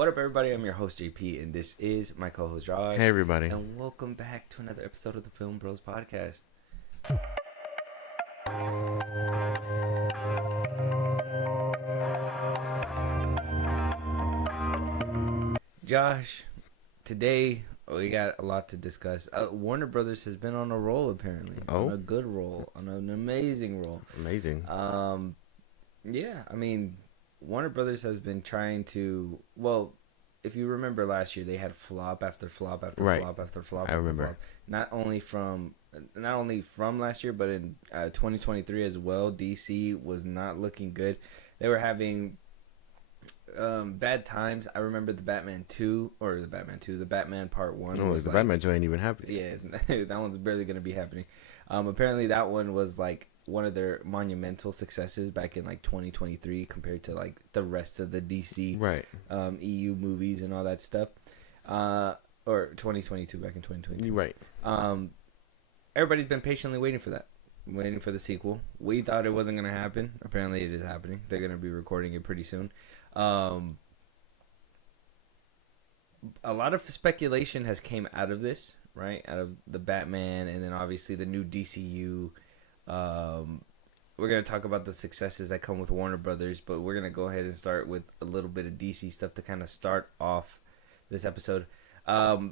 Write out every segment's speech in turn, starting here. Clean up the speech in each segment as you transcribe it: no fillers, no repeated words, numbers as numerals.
What up, everybody? I'm your host, JP, and this is my co-host, Josh. Hey, everybody. And welcome back to another episode of the FIlmBros podcast. Josh, today we got a lot to discuss. Warner Brothers has been on a roll, apparently. Oh? On a good roll. On an amazing roll. Amazing. Yeah, I mean, Warner Brothers has been trying to... Well, if you remember last year, they had flop after flop after Right. flop after flop. I after remember. Flop. Not only from last year, but in 2023 as well. DC was not looking good. They were having bad times. I remember the Batman Part 1. Oh, was the like, Batman joint ain't even happening. Yeah, that one's barely going to be happening. Apparently, that one was like one of their monumental successes back in like 2023 compared to like the rest of the DC Right. EU movies and all that stuff. Or 2022, back in 2022. Right. Everybody's been patiently waiting for that. Waiting for the sequel. We thought it wasn't going to happen. Apparently it is happening. They're going to be recording it pretty soon. A lot of speculation has came out of this, right? Out of the Batman and then obviously the new DCU. We're going to talk about the successes that come with Warner Brothers, but we're going to go ahead and start with a little bit of DC stuff to kind of start off this episode. A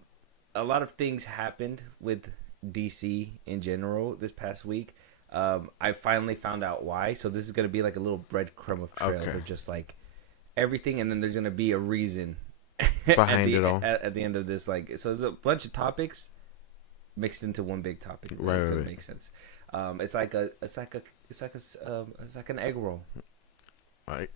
lot of things happened with DC in general this past week. I finally found out why. So this is going to be like a little breadcrumb of trails of just like everything, and then there's going to be a reason Behind it all. At the end of this. Like, so there's a bunch of topics mixed into one big topic. Right, so right. It makes sense. It's like an egg roll. I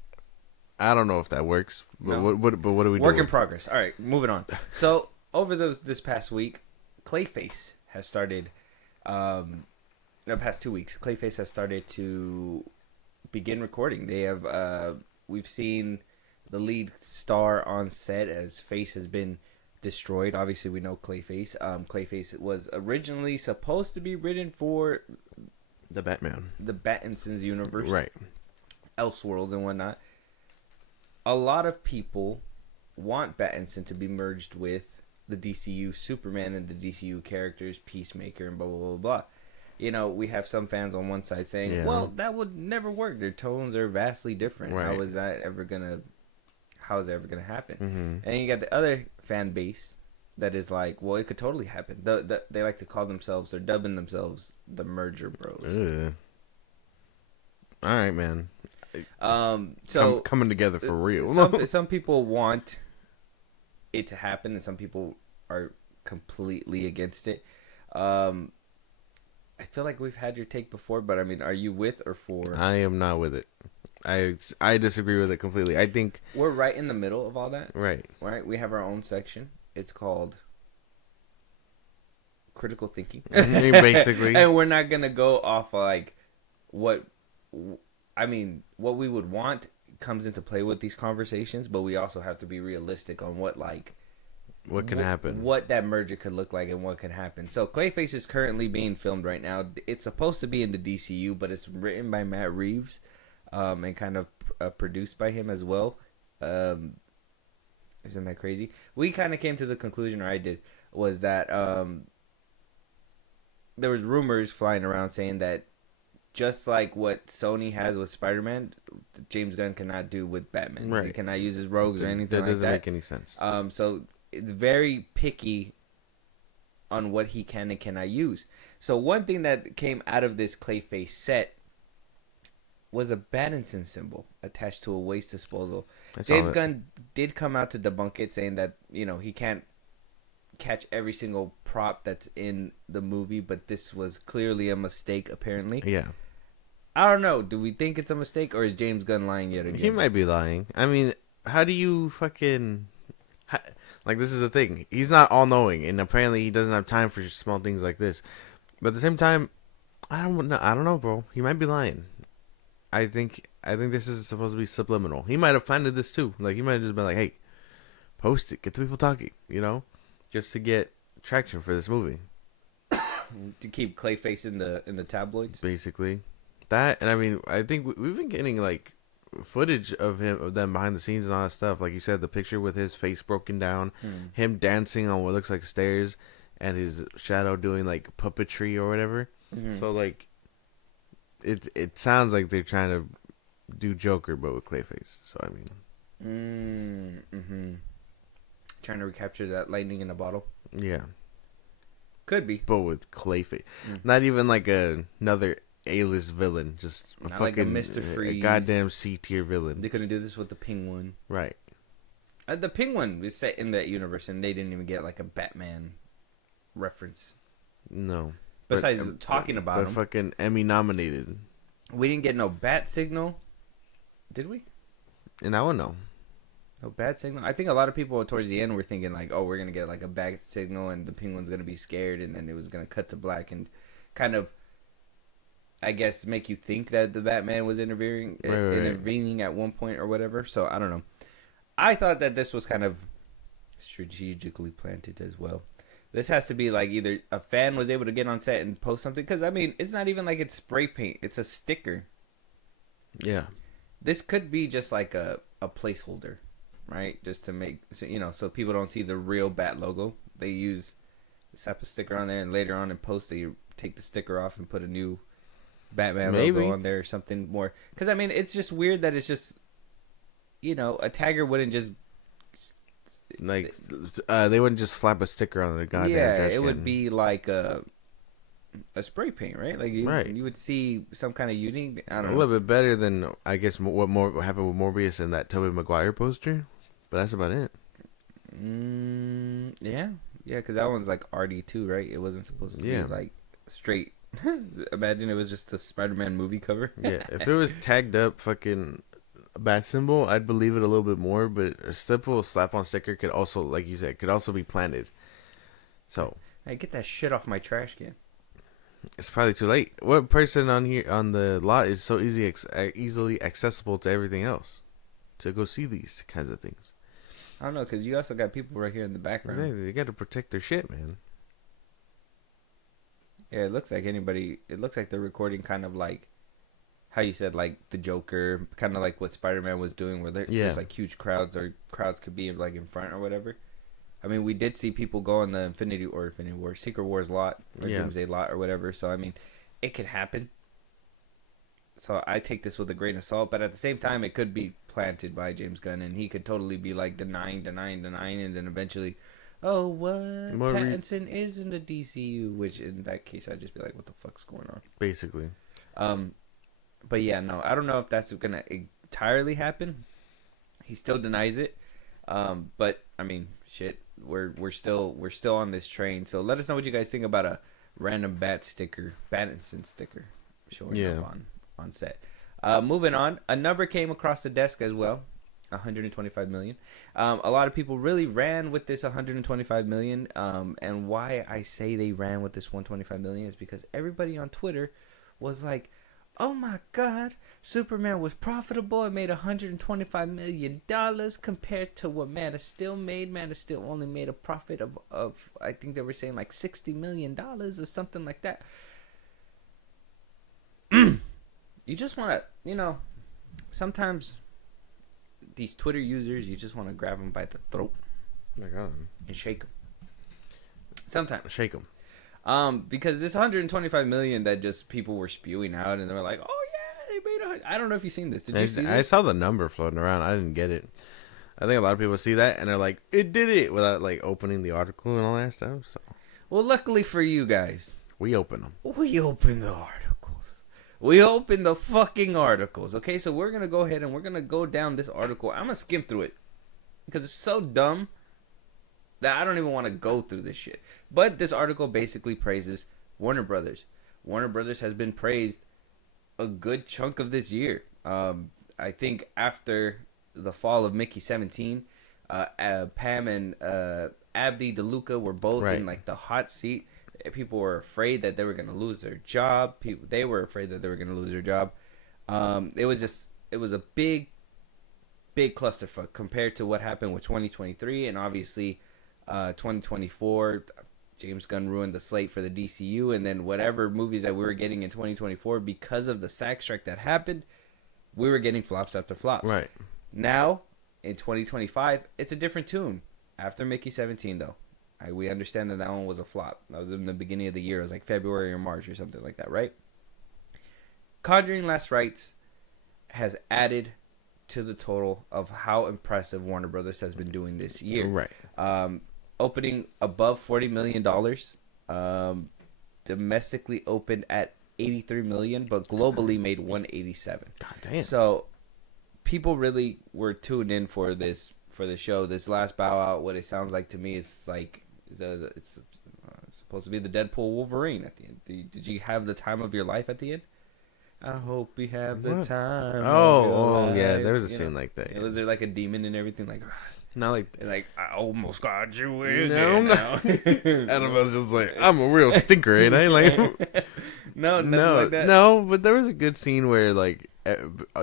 don't know if that works, but No. what do we do? Work in progress. All right, moving on. So over this past week, Clayface has started. The past 2 weeks, Clayface has started to begin recording. They have. We've seen the lead star on set as face has been destroyed. Obviously, we know Clayface. Clayface was originally supposed to be written for the Batman, the Battinson's universe, right? Elseworlds and whatnot. A lot of people want Battinson to be merged with the DCU Superman and the DCU characters, Peacemaker and blah, blah, blah, blah. You know, we have some fans on one side saying, well, that would never work. Their tones are vastly different. Right. How is that ever going to happen? Mm-hmm. And you got the other fan base that is like, well, it could totally happen. They like to call themselves, they're dubbing themselves the Merger Bros. Ugh. All right, man. So coming together for real. Some people want it to happen, and some people are completely against it. I feel like we've had your take before, but I mean, are you with or for? I am not with it. I disagree with it completely. I think We're right in the middle of all that. right. Right? We have our own section. It's called Critical Thinking. Basically. And we're not going to go off like what we would want comes into play with these conversations, but we also have to be realistic on what can happen? What that merger could look like and what can happen. So Clayface is currently being filmed right now. It's supposed to be in the DCU, but it's written by Matt Reeves and kind of produced by him as well. Isn't that crazy? We kind of came to the conclusion, or I did, was that there was rumors flying around saying that just like what Sony has with Spider-Man, James Gunn cannot do with Batman. Right. He cannot use his rogues or anything like that. That doesn't make any sense. So it's very picky on what he can and cannot use. So one thing that came out of this Clayface set was a Battinson symbol attached to a waste disposal. James Gunn did come out to debunk it, saying that, you know, he can't catch every single prop that's in the movie, but this was clearly a mistake, apparently. Yeah. I don't know. Do we think it's a mistake, or is James Gunn lying yet again? He might be lying. I mean, how do you fucking... Like, this is the thing. He's not all-knowing, and apparently he doesn't have time for small things like this. But at the same time, I don't know, bro. He might be lying. I think this is supposed to be subliminal. He might have planted this too. Like, he might have just been like, hey, post it. Get the people talking, you know? Just to get traction for this movie. To keep Clayface in the tabloids? Basically. That, and I mean, I think we've been getting, like, footage of them behind the scenes and all that stuff. Like you said, the picture with his face broken down, him dancing on what looks like stairs, and his shadow doing like puppetry or whatever. Mm-hmm. So like, it sounds like they're trying to do Joker but with Clayface. So I mean, Mm-hmm. Trying to recapture that lightning in a bottle. yeah, Could be, but with Clayface, not even like another A-list villain, just a not fucking like a Mr. Freeze. a goddamn C-tier villain. They couldn't do this with the Penguin. Right. The Penguin is set in that universe, and they didn't even get like a Batman reference. No. Besides talking about but him, fucking Emmy nominated. we didn't get no bat signal. Did we? And I would know. No bat signal. I think a lot of people towards the end were thinking like, "Oh, we're gonna get like a bat signal, and the Penguin's gonna be scared," and then it was gonna cut to black and kind of, I guess, make you think that the Batman was intervening at one point or whatever. So I don't know. I thought that this was kind of strategically planted as well. This has to be like either a fan was able to get on set and post something, because I mean, it's not even like it's spray paint; it's a sticker. Yeah. This could be just like a placeholder, right? Just to make so people don't see the real Bat logo. They use slap a sticker on there, and later on in post they take the sticker off and put a new Batman logo on there or something more. Because I mean, it's just weird that it's just a tagger wouldn't just like they wouldn't just slap a sticker on the goddamn trash can. It would be like a spray paint, right? Like you would see some kind of unique. I don't know. A little bit better than I guess what happened with Morbius and that Tobey Maguire poster, but that's about it. Yeah, because that one's like RD2, right? It wasn't supposed to be like straight. Imagine it was just the Spider-Man movie cover. Yeah, if it was tagged up fucking bat symbol, I'd believe it a little bit more. But a simple slap-on sticker could also, like you said, be planted. So hey, get that shit off my trash can. It's probably too late. What person on here on the lot is so easily accessible to everything else to go see these kinds of things? I don't know, because you also got people right here in the background. They got to protect their shit, man. Yeah, it looks like they're recording kind of like how you said, like the Joker, kind of like what Spider-Man was doing, where there's like huge crowds, or crowds could be like in front or whatever. I mean, we did see people go on the Infinity War, Secret Wars lot, or Doomsday lot, or whatever. So, I mean, it could happen. So, I take this with a grain of salt. But at the same time, it could be planted by James Gunn. And he could totally be, like, denying. And then eventually, Pattinson is in the DCU. Which, in that case, I'd just be like, what the fuck's going on? Basically. But, yeah, no. I don't know if that's going to entirely happen. He still denies it. But, I mean, shit. We're still on this train. So let us know what you guys think about a random Pattinson sticker showing up on set. Moving on, a number came across the desk as well, 125 million. A lot of people really ran with this 125 million. And why I say they ran with this 125 million is because everybody on Twitter was like, "Oh my God, Superman was profitable and made $125 million compared to what Man of Steel made. Man of Steel only made a profit of I think they were saying like $60 million or something like that." You just want to, sometimes these Twitter users, you just want to grab them by the throat and shake them. Sometimes. Shake them. Because this 125 million that just people were spewing out, and they were like, "Oh yeah, they made I don't know if you've seen this. Did you see this? I saw the number floating around. I didn't get it. I think a lot of people see that and they're like, "It did it," without like opening the article and all that stuff. So, well, luckily for you guys, we open them. We open the articles. We open the fucking articles. Okay, so we're gonna go ahead and we're gonna go down this article. I'm gonna skim through it because it's so dumb that I don't even want to go through this shit. But this article basically praises Warner Brothers. Warner Brothers has been praised a good chunk of this year. I think after the fall of Mickey 17, Pam and Abdi DeLuca were both in like the hot seat. People were afraid that they were going to lose their job. They were afraid that they were going to lose their job. It was a big clusterfuck compared to what happened with 2023, and obviously 2024. James Gunn ruined the slate for the DCU, and then whatever movies that we were getting in 2024 because of the SAG strike that happened, we were getting flops after flops. Right. Now, in 2025, it's a different tune. After Mickey 17, though, we understand that one was a flop. That was in the beginning of the year. It was like February or March or something like that, right? Conjuring Last Rites has added to the total of how impressive Warner Brothers has been doing this year. Right. Opening above $40 million. Domestically opened at $83 million, but globally made $187. God damn. So people really were tuned in for the show. This last bow out, what it sounds like to me is like it's supposed to be the Deadpool Wolverine at the end. Did you have the time of your life at the end? I hope we have the time. Oh, yeah. There was a scene like that. Was there like a demon and everything? Like, not like I almost got you in no, now. Annabelle's just like, I'm a real stinker, ain't I? Like, no, like that. No. But there was a good scene where like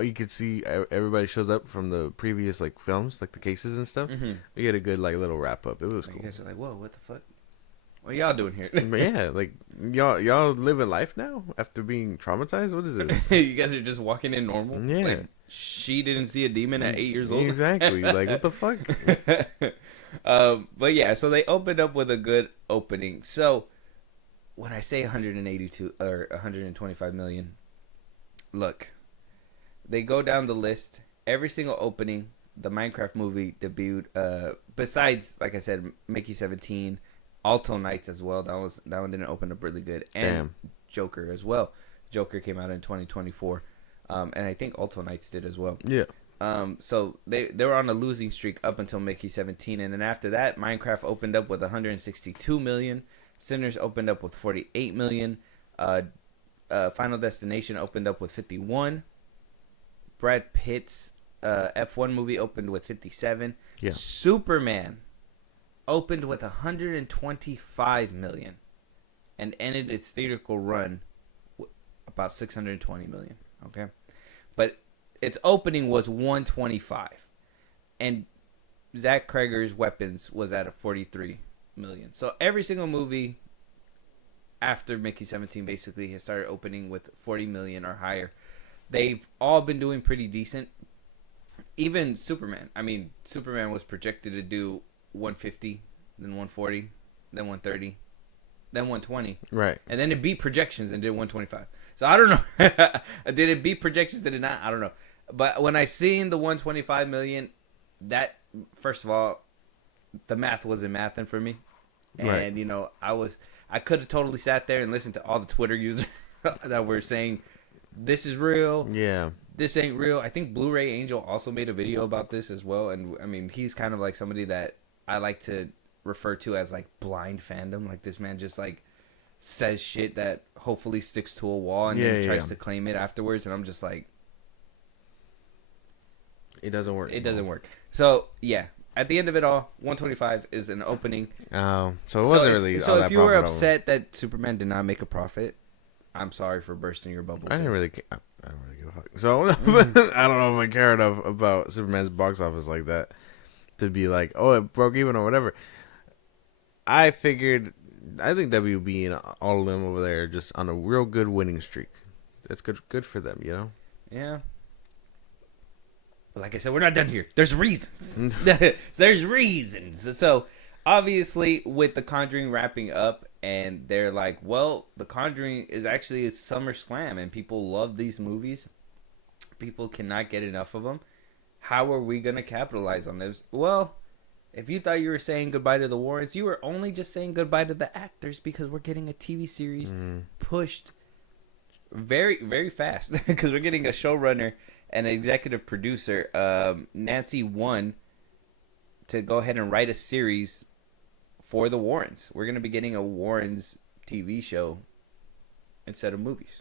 you could see everybody shows up from the previous like films, like the cases and stuff. Mm-hmm. We had a good like little wrap up. It was cool. You guys are like, whoa, what the fuck? What y'all doing here? But yeah, like y'all living life now after being traumatized. What is this? You guys are just walking in normal. Yeah. Like, she didn't see a demon at 8 years old. Exactly. Like, what the fuck? But yeah, so they opened up with a good opening. So when I say 182 or 125 million, look, they go down the list. Every single opening, the Minecraft movie debuted. Besides, like I said, Mickey 17. Alto Nights as well. That one didn't open up really good, and Damn. Joker as well. Joker came out in 2024, and I think Alto Nights did as well. Yeah. So they were on a losing streak up until Mickey 17, and then after that, Minecraft opened up with 162 million. Sinners opened up with 48 million. Final Destination opened up with 51. Brad Pitt's F1 movie opened with 57. Yeah. Superman opened with 125 million and ended its theatrical run about 620 million. Okay, but its opening was 125, and Zach Cregger's Weapons was at a 43 million. So every single movie after Mickey 17 basically has started opening with 40 million or higher. They've all been doing pretty decent. Even Superman. I mean, Superman was projected to do 150, then 140, then 130, then 120. Right. And then it beat projections and did 125. So I don't know. Did it beat projections? Did it not? I don't know. But when I seen the 125 million, that, first of all, the math wasn't mathing for me. And, right. you know, I could have totally sat there and listened to all the Twitter users that were saying, this is real. Yeah. This ain't real. I think Blu-ray Angel also made a video about this as well. And, I mean, he's kind of like somebody that I like to refer to as, like, blind fandom. Like, this man just, like, says shit that hopefully sticks to a wall and then tries to claim it afterwards. And I'm just like... It doesn't work. It doesn't work. So, yeah. At the end of it all, 125 is an opening. Oh, so it wasn't really all So that if you were profitable. upset that Superman did not make a profit, I'm sorry for bursting your bubble. I don't really give a fuck. So I don't know if I care enough about Superman's box office like that to be like, oh, it broke even or whatever. I think WB and all of them over there are just on a real good winning streak. That's good for them, you know? Yeah. But like I said, we're not done here. There's reasons. There's reasons. So, obviously, with The Conjuring wrapping up, and they're like, well, The Conjuring is actually a SummerSlam, and people love these movies. People cannot get enough of them. How are we going to capitalize on this? Well, if you thought you were saying goodbye to the Warrens, you were only just saying goodbye to the actors because we're getting a TV series pushed very, very fast. Because we're getting a showrunner and an executive producer, Nancy Won, to go ahead and write a series for the Warrens. We're going to be getting a Warrens TV show instead of movies.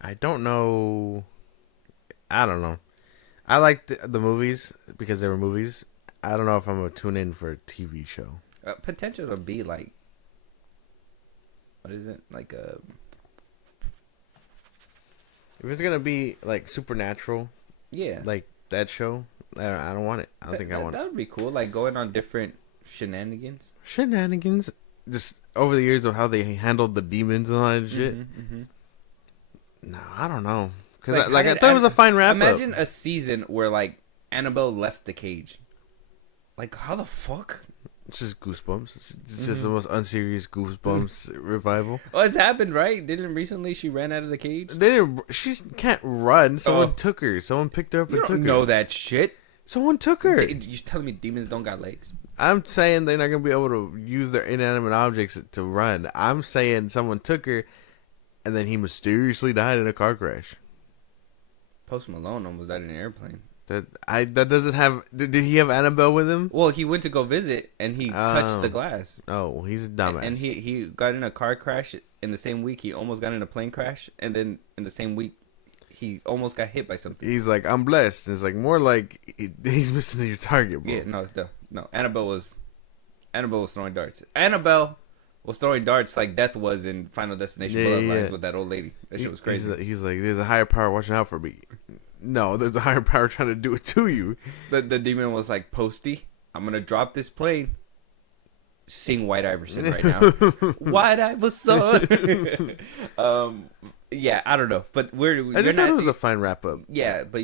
I don't know. I don't know. I liked the movies because they were movies. I don't know if I'm going to tune in for a TV show. Potential to be like, what is it? Like a... If it's going to be like Supernatural, Yeah. like that show, I don't want it. I don't think I want it. That would be cool. Like going on different shenanigans. Shenanigans. Just over the years of how they handled the demons and all that shit. Mm-hmm. No, I don't know. Because Like, how I did thought it was a fine wrap Imagine up. a season where like Annabelle left the cage. Like, how the fuck? It's just Goosebumps. It's just the most unserious Goosebumps revival. Oh, it's happened, right? Didn't recently she ran out of the cage? She can't run. Someone Oh. took her. Someone picked her up You and don't took know her. that shit. Someone took her. You telling me demons don't got legs? I'm saying they're not gonna be able to use their inanimate objects to run. I'm saying someone took her, and then he mysteriously died in a car crash. Post Malone almost died in an airplane. That doesn't have. Did he have Annabelle with him? Well, he went to go visit and he touched the glass. Oh, he's a dumbass. And he got in a car crash in the same week. He almost got in a plane crash, and then in the same week, he almost got hit by something. He's like, I'm blessed. And it's like more like he's missing your target, bro. Yeah, no. Annabelle was throwing darts. Annabelle was throwing darts like Death was in Final Destination Bloodlines with that old lady. That shit was crazy. He's like, there's a higher power watching out for me. No, there's a higher power trying to do it to you. The demon was like, Posty, I'm gonna drop this plane. Sing White Iverson right now. White Iverson. Yeah, I don't know, but I just thought it was a fine wrap up. Yeah, but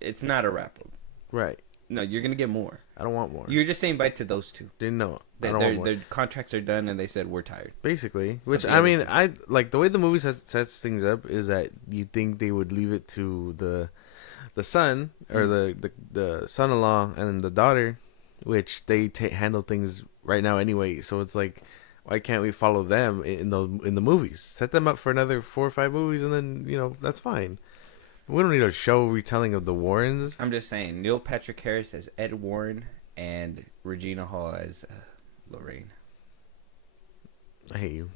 it's not a wrap up. Right. No, you're gonna get more. I don't want more. You're just saying bye to those two. Didn't know. Their contracts are done, and they said we're tired. Basically, which I mean, I like the way the movie sets things up is that you think they would leave it to the son or the son-in-law and then the daughter, which they handle things right now anyway. So it's like, why can't we follow them in the movies? Set them up for another 4 or 5 movies, and then that's fine. We don't need a show retelling of the Warrens. I'm just saying, Neil Patrick Harris as Ed Warren and Regina Hall as Lorraine. I hate you.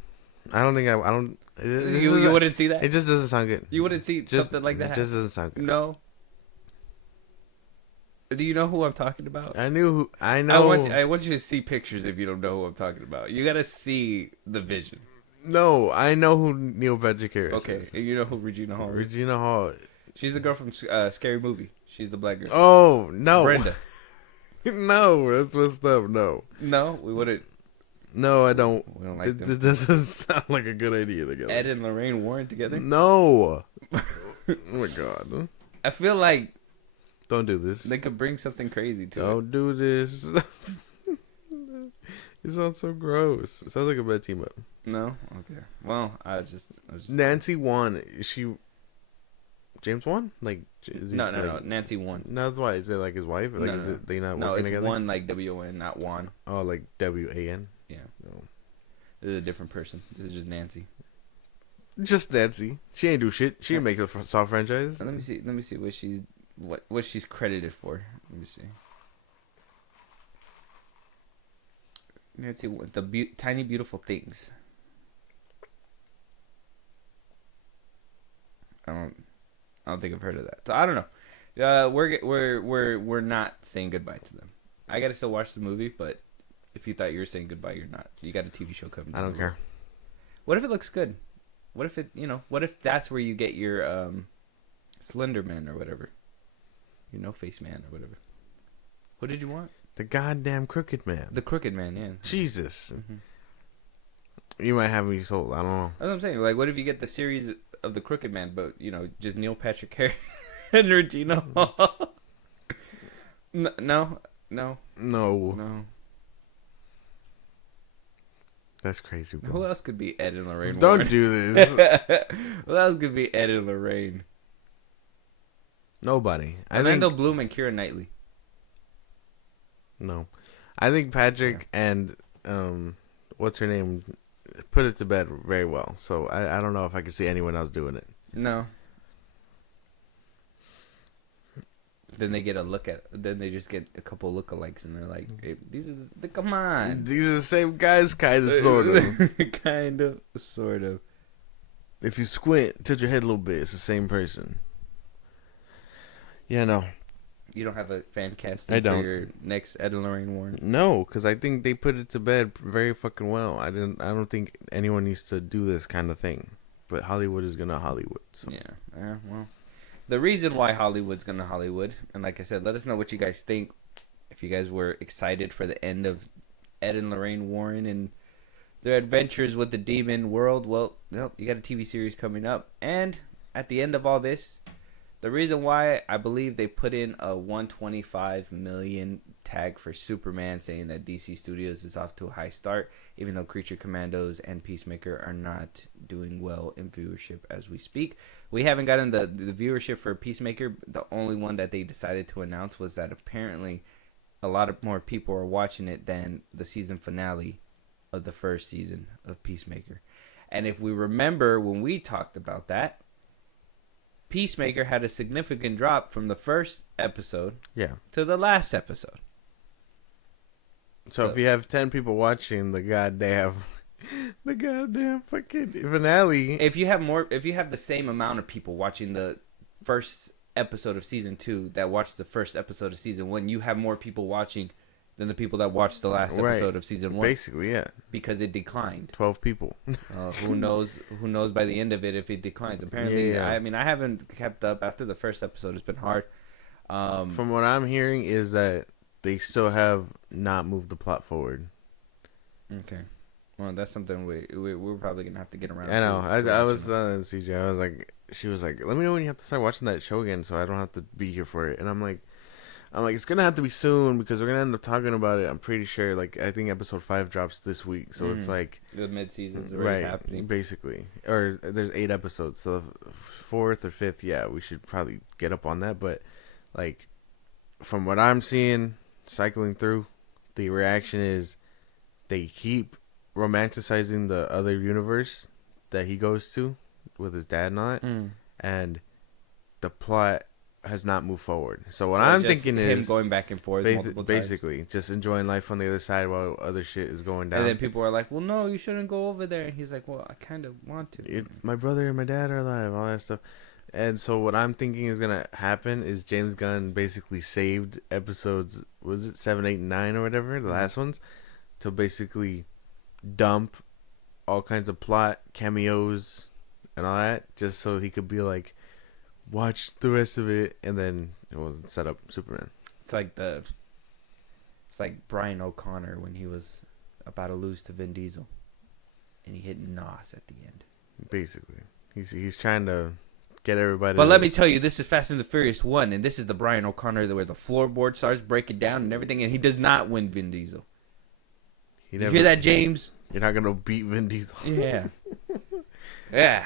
I don't think I don't. You wouldn't see that? It just doesn't sound good. You wouldn't see something like that? It just doesn't sound good. No. Do you know who I'm talking about? I know. I want you to see pictures if you don't know who I'm talking about. You gotta see the vision. No, I know who Neil Patrick Harris is. Okay, and you know who Regina Hall is? Regina Hall. She's the girl from Scary Movie. She's the black girl. Oh, no. Brenda. No, that's messed up. No. No, we wouldn't. No, I don't. We don't like them. This doesn't sound like a good idea together. Ed and Lorraine Warren together? No. Oh my god. I feel like don't do this. they could bring something crazy to it. Don't do this. It sounds so gross. It sounds like a bad team up. No? Okay. Well, I was just Nancy Wan. Is she James Wan? Like No. Nancy Wan. No, that's why. Is it like his wife? Like, No. is it they not No, working it's together? Wan like W-O-N, not Wan. Oh, like W-A-N? Yeah. No. This is a different person. This is just Nancy. Just Nancy. She ain't do shit. She didn't make a Saw franchise. Let me see what she's credited for. Let me see. Nancy, the Tiny Beautiful Things. I don't think I've heard of that. So I don't know. We're not saying goodbye to them. I gotta still watch the movie, but if you thought you were saying goodbye, you're not. You got a TV show coming. I don't care. What if it looks good? What if what if that's where you get your Slender Man or whatever, your No Face Man or whatever? What did you want? The goddamn Crooked Man. The Crooked Man, yeah. Jesus. Mm-hmm. You might have me sold. I don't know. That's what I'm saying. Like, what if you get the series of the Crooked Man, but just Neil Patrick Harris and Regina Hall? No. That's crazy, bro. Who else could be Ed and Lorraine? Don't Warren? do this. Who else could be Ed and Lorraine? Nobody. Orlando Bloom and Keira Knightley. No. I think Patrick and what's her name put it to bed very well. So I don't know if I could see anyone else doing it. No. Then they get a look at. Then they just get a couple lookalikes, and they're like, hey, "These are come on." These are the same guys, kind of, sort of. Kind of, sort of. If you squint, tilt your head a little bit, it's the same person. Yeah, no. You don't have a fan casting for your next Ed and Lorraine Warren? No, because I think they put it to bed very fucking well. I don't think anyone needs to do this kind of thing. But Hollywood is gonna Hollywood. So. Yeah. Well, the reason why Hollywood's gonna Hollywood, and like I said, let us know what you guys think. If you guys were excited for the end of Ed and Lorraine Warren and their adventures with the demon world, well, nope, you got a TV series coming up, and at the end of all this, the reason why I believe they put in a 125 million tag for Superman, saying that DC Studios is off to a high start, even though Creature Commandos and Peacemaker are not doing well in viewership as we speak. We haven't gotten the viewership for Peacemaker. The only one that they decided to announce was that apparently a lot of more people are watching it than the season finale of the first season of Peacemaker. And if we remember when we talked about that, Peacemaker had a significant drop from the first episode to the last episode. So if you have 10 people watching the goddamn fucking finale, if you have the same amount of people watching the first episode of season 2 that watched the first episode of season 1, you have more people watching than the people that watched the last episode of season 1. Basically, yeah. Because it declined. 12 people. Who knows by the end of it if it declines. Apparently, yeah. I mean, I haven't kept up after the first episode. It's been hard. From what I'm hearing is that they still have not moved the plot forward. Okay. Well, that's something we're probably going to have to get around to. I know. I was on CJ. I was like, she was like, let me know when you have to start watching that show again so I don't have to be here for it. And I'm like, it's going to have to be soon because we're going to end up talking about it. I'm pretty sure. Like, I think episode 5 drops this week. So it's like... the mid-season's already happening. Basically. Or there's 8 episodes. So 4th or 5th, yeah, we should probably get up on that. But, like, from what I'm seeing, cycling through, the reaction is they keep romanticizing the other universe that he goes to with his dad not. And the plot has not moved forward. So what I'm thinking is him going back and forth multiple basically times. Just enjoying life on the other side while other shit is going down. And then people are like, well, no, you shouldn't go over there. And he's like, well, I kind of want to. My brother and my dad are alive, all that stuff. And so what I'm thinking is going to happen is James Gunn basically saved episodes, was it 7, 8, and 9 or whatever, the last ones, to basically dump all kinds of plot, cameos, and all that, just so he could be like, watch the rest of it, and then it was set up Superman. It's like Brian O'Connor when he was about to lose to Vin Diesel, and he hit Nos at the end. Basically, he's trying to get everybody. But let me tell you, this is Fast and the Furious 1, and this is the Brian O'Connor where the floorboard starts breaking down and everything, and he does not win Vin Diesel. You hear that, James? You're not gonna beat Vin Diesel. Yeah. Yeah,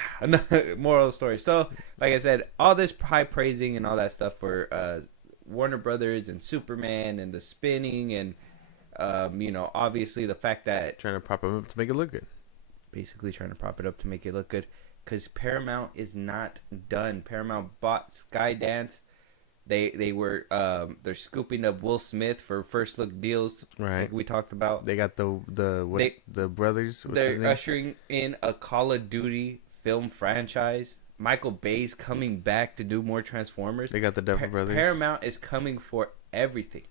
moral of the story. So, like I said, all this high praising and all that stuff for Warner Brothers and Superman and the spinning and, obviously the fact that... Trying to prop him up to make it look good. Basically trying to prop it up to make it look good. Because Paramount is not done. Paramount bought Skydance. They're scooping up Will Smith for first look deals, right? Like we talked about. They got the brothers. They're ushering in a Call of Duty film franchise. Michael Bay's coming back to do more Transformers. They got the Duffer Brothers. Paramount is coming for everything,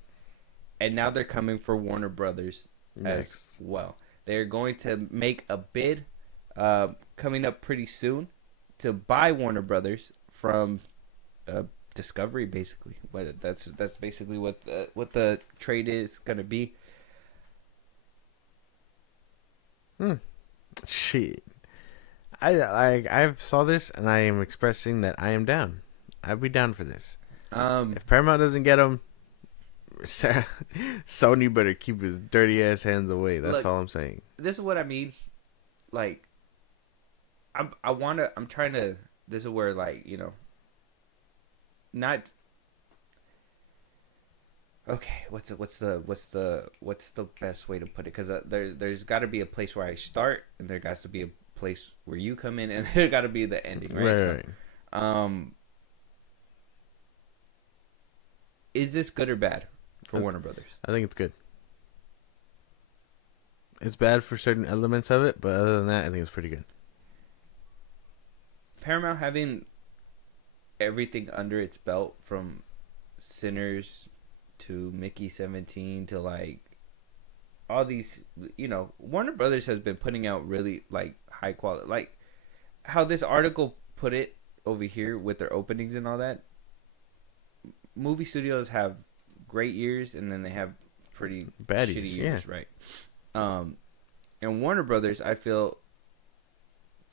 and now they're coming for Warner Brothers as well. They're going to make a bid coming up pretty soon to buy Warner Brothers from Discovery, basically. That's basically what the trade is gonna be. Shit, I saw this and I am expressing that I am down. I'd be down for this. If Paramount doesn't get them, Sony better keep his dirty ass hands away. That's all I'm saying. This is what I mean. Like, I'm trying to. This is where, like, not okay. What's the best way to put it? Because there's got to be a place where I start, and there got to be a place where you come in, and there got to be the ending, right? Right. Is this good or bad for Warner Brothers? I think it's good. It's bad for certain elements of it, but other than that, I think it's pretty good. Paramount having everything under its belt, from Sinners to Mickey 17 to like all these, Warner Brothers has been putting out really like high quality, like how this article put it over here with their openings and all that. Movie studios have great years and then they have pretty bad shitty years, right? And Warner Brothers, I feel,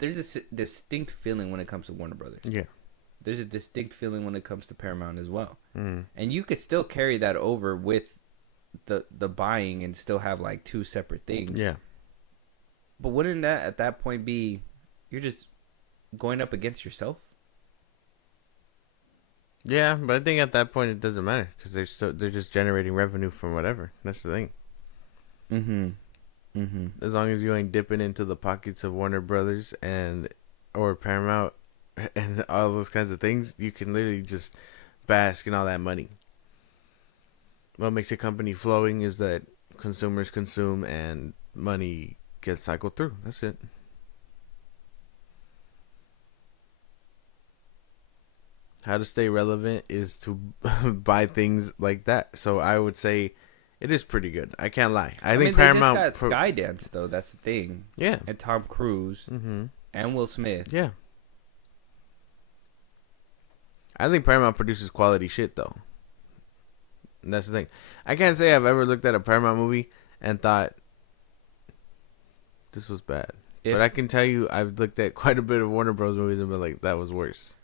there's a distinct feeling when it comes to Warner Brothers. Yeah. There's a distinct feeling when it comes to Paramount as well. Mm. And you could still carry that over with the buying and still have like two separate things. Yeah. But wouldn't that at that point be you're just going up against yourself? Yeah, but I think at that point it doesn't matter because they're just generating revenue from whatever. That's the thing. As long as you ain't dipping into the pockets of Warner Brothers or Paramount and all those kinds of things, you can literally just bask in all that money. What makes a company flowing is that consumers consume and money gets cycled through. That's it. How to stay relevant is to buy things like that. So I would say it is pretty good. I can't lie. I think Paramount they just got Skydance though. That's the thing. Yeah. And Tom Cruise and Will Smith. Yeah. I think Paramount produces quality shit though. And that's the thing. I can't say I've ever looked at a Paramount movie and thought this was bad. But I can tell you I've looked at quite a bit of Warner Bros. Movies and been like, that was worse.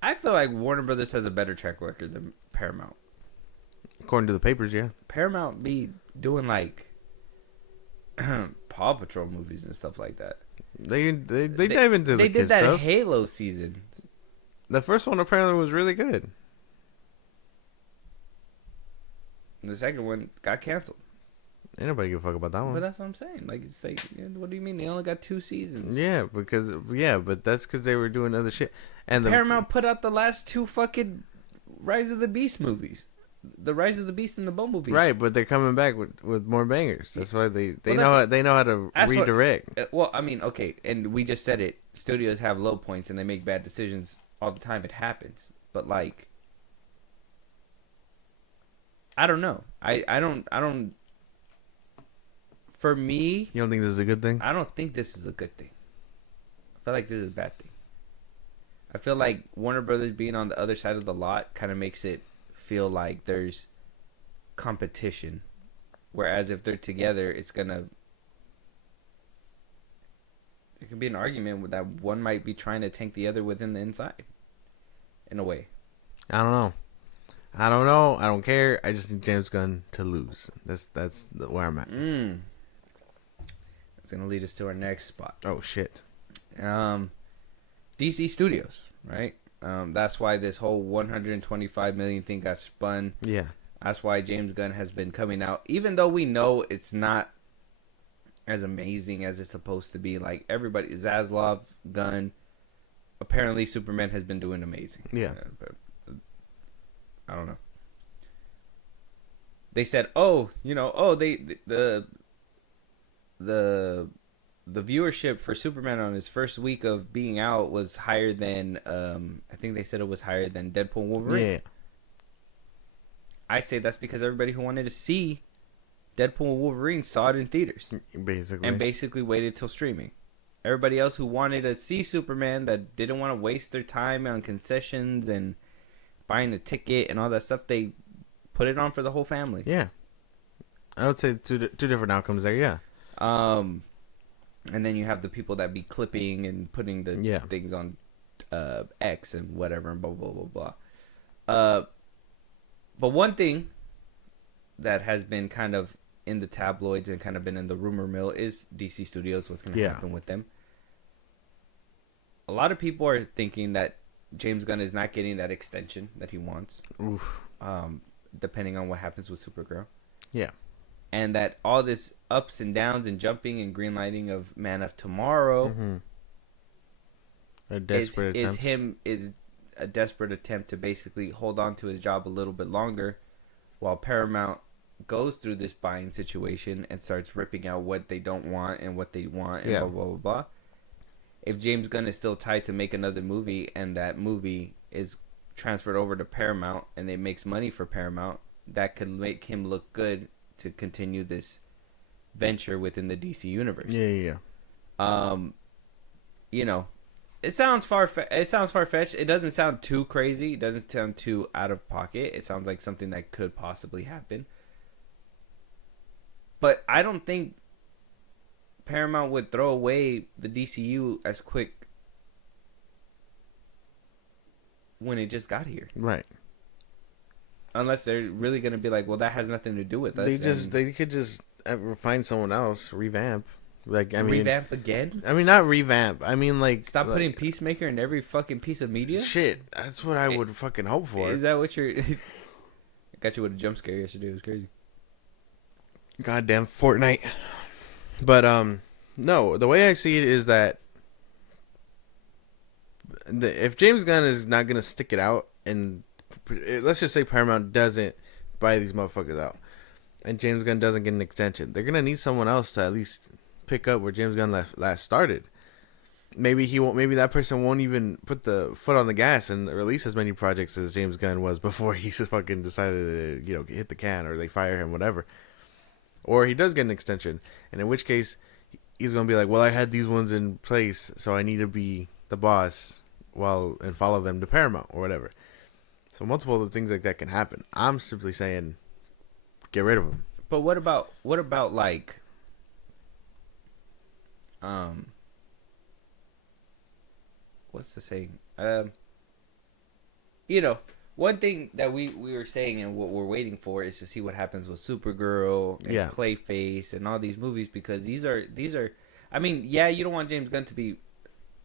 I feel like Warner Brothers has a better track record than Paramount. According to the papers, yeah. Paramount be doing like Paw Patrol movies and stuff like that. They dive into the They did kid that stuff. Halo season. The first one apparently was really good. And the second one got canceled. Ain't nobody give a fuck about that one. But that's what I'm saying. Like, it's like, what do you mean? They only got 2 seasons. Yeah, but that's because they were doing other shit. And Paramount put out the last 2 fucking Rise of the Beast movies. The Rise of the Beast and the Bumblebee. Right, but they're coming back with more bangers. That's why they Well, know how to redirect. Well, I mean, okay, and we just said it. Studios have low points and they make bad decisions all the time. It happens. But like, I don't know. I don't. For me, You don't think this is a good thing? I don't think this is a good thing. I feel like this is a bad thing. I feel like Warner Brothers being on the other side of the lot kind of makes it feel like there's competition. Whereas if they're together, it's going to... There could be an argument that one might be trying to tank the other within the inside. In a way. I don't know. I don't care. I just need James Gunn to lose. That's where I'm at. It's going to lead us to our next spot. Oh, shit. DC Studios, right? That's why this whole 125 million thing got spun. Yeah. That's why James Gunn has been coming out, even though we know it's not as amazing as it's supposed to be. Like everybody, Zaslav, Gunn, apparently Superman has been doing amazing. Yeah. But I don't know. They said, the viewership for Superman on his first week of being out was higher than I think they said it was higher than Deadpool and Wolverine. Yeah. I say that's because everybody who wanted to see Deadpool and Wolverine saw it in theaters. Basically. And basically waited till streaming. Everybody else who wanted to see Superman that didn't want to waste their time on concessions and buying a ticket and all that stuff, they put it on for the whole family. Yeah. I would say two different outcomes there, yeah. And then you have the people that be clipping and putting the things on X and whatever and blah, blah, blah, blah. But one thing that has been kind of in the tabloids and kind of been in the rumor mill is DC Studios, what's going to happen with them. A lot of people are thinking that James Gunn is not getting that extension that he wants. Oof. Depending on what happens with Supergirl. Yeah. And that all this ups and downs and jumping and greenlighting of Man of Tomorrow is a desperate attempt to basically hold on to his job a little bit longer while Paramount goes through this buying situation and starts ripping out what they don't want and what they want and blah, blah, blah, blah. If James Gunn is still tied to make another movie and that movie is transferred over to Paramount and it makes money for Paramount, that could make him look good to continue this venture within the DC universe. Yeah. It sounds far-fetched. It doesn't sound too crazy. It doesn't sound too out of pocket. It sounds like something that could possibly happen. But I don't think Paramount would throw away the DCU as quick when it just got here. Right. Unless they're really gonna be like, well, that has nothing to do with us. They could just find someone else, revamp. Like I mean, revamp again. I mean, not revamp. I mean, like Stop like, putting Peacemaker in every fucking piece of media. Shit, that's what I would fucking hope for. Is that what you're? I got you with a jump scare yesterday. It was crazy. Goddamn Fortnite. But no. The way I see it is that if James Gunn is not gonna stick it out, and let's just say Paramount doesn't buy these motherfuckers out, and James Gunn doesn't get an extension, they're gonna need someone else to at least pick up where James Gunn last started. Maybe he won't. Maybe that person won't even put the foot on the gas and release as many projects as James Gunn was before he just fucking decided to hit the can, or they fire him, whatever. Or he does get an extension, and in which case he's gonna be like, well, I had these ones in place, so I need to be the boss and follow them to Paramount or whatever. So multiple of things like that can happen. I'm simply saying, get rid of them. But what about like, what's the saying? One thing that we were saying and what we're waiting for is to see what happens with Supergirl and Clayface and all these movies, because these are. I mean, yeah, you don't want James Gunn to be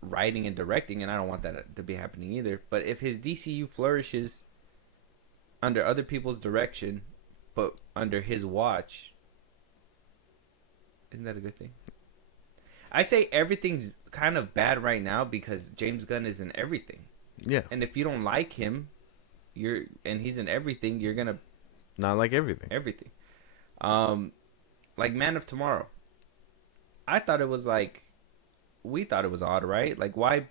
writing and directing, and I don't want that to be happening either. But if his DCU flourishes under other people's direction, but under his watch, isn't that a good thing? I say everything's kind of bad right now because James Gunn is in everything. Yeah. And if you don't like him, and he's in everything, you're gonna not like everything. Everything. Like Man of Tomorrow. We thought it was odd, right? Like, why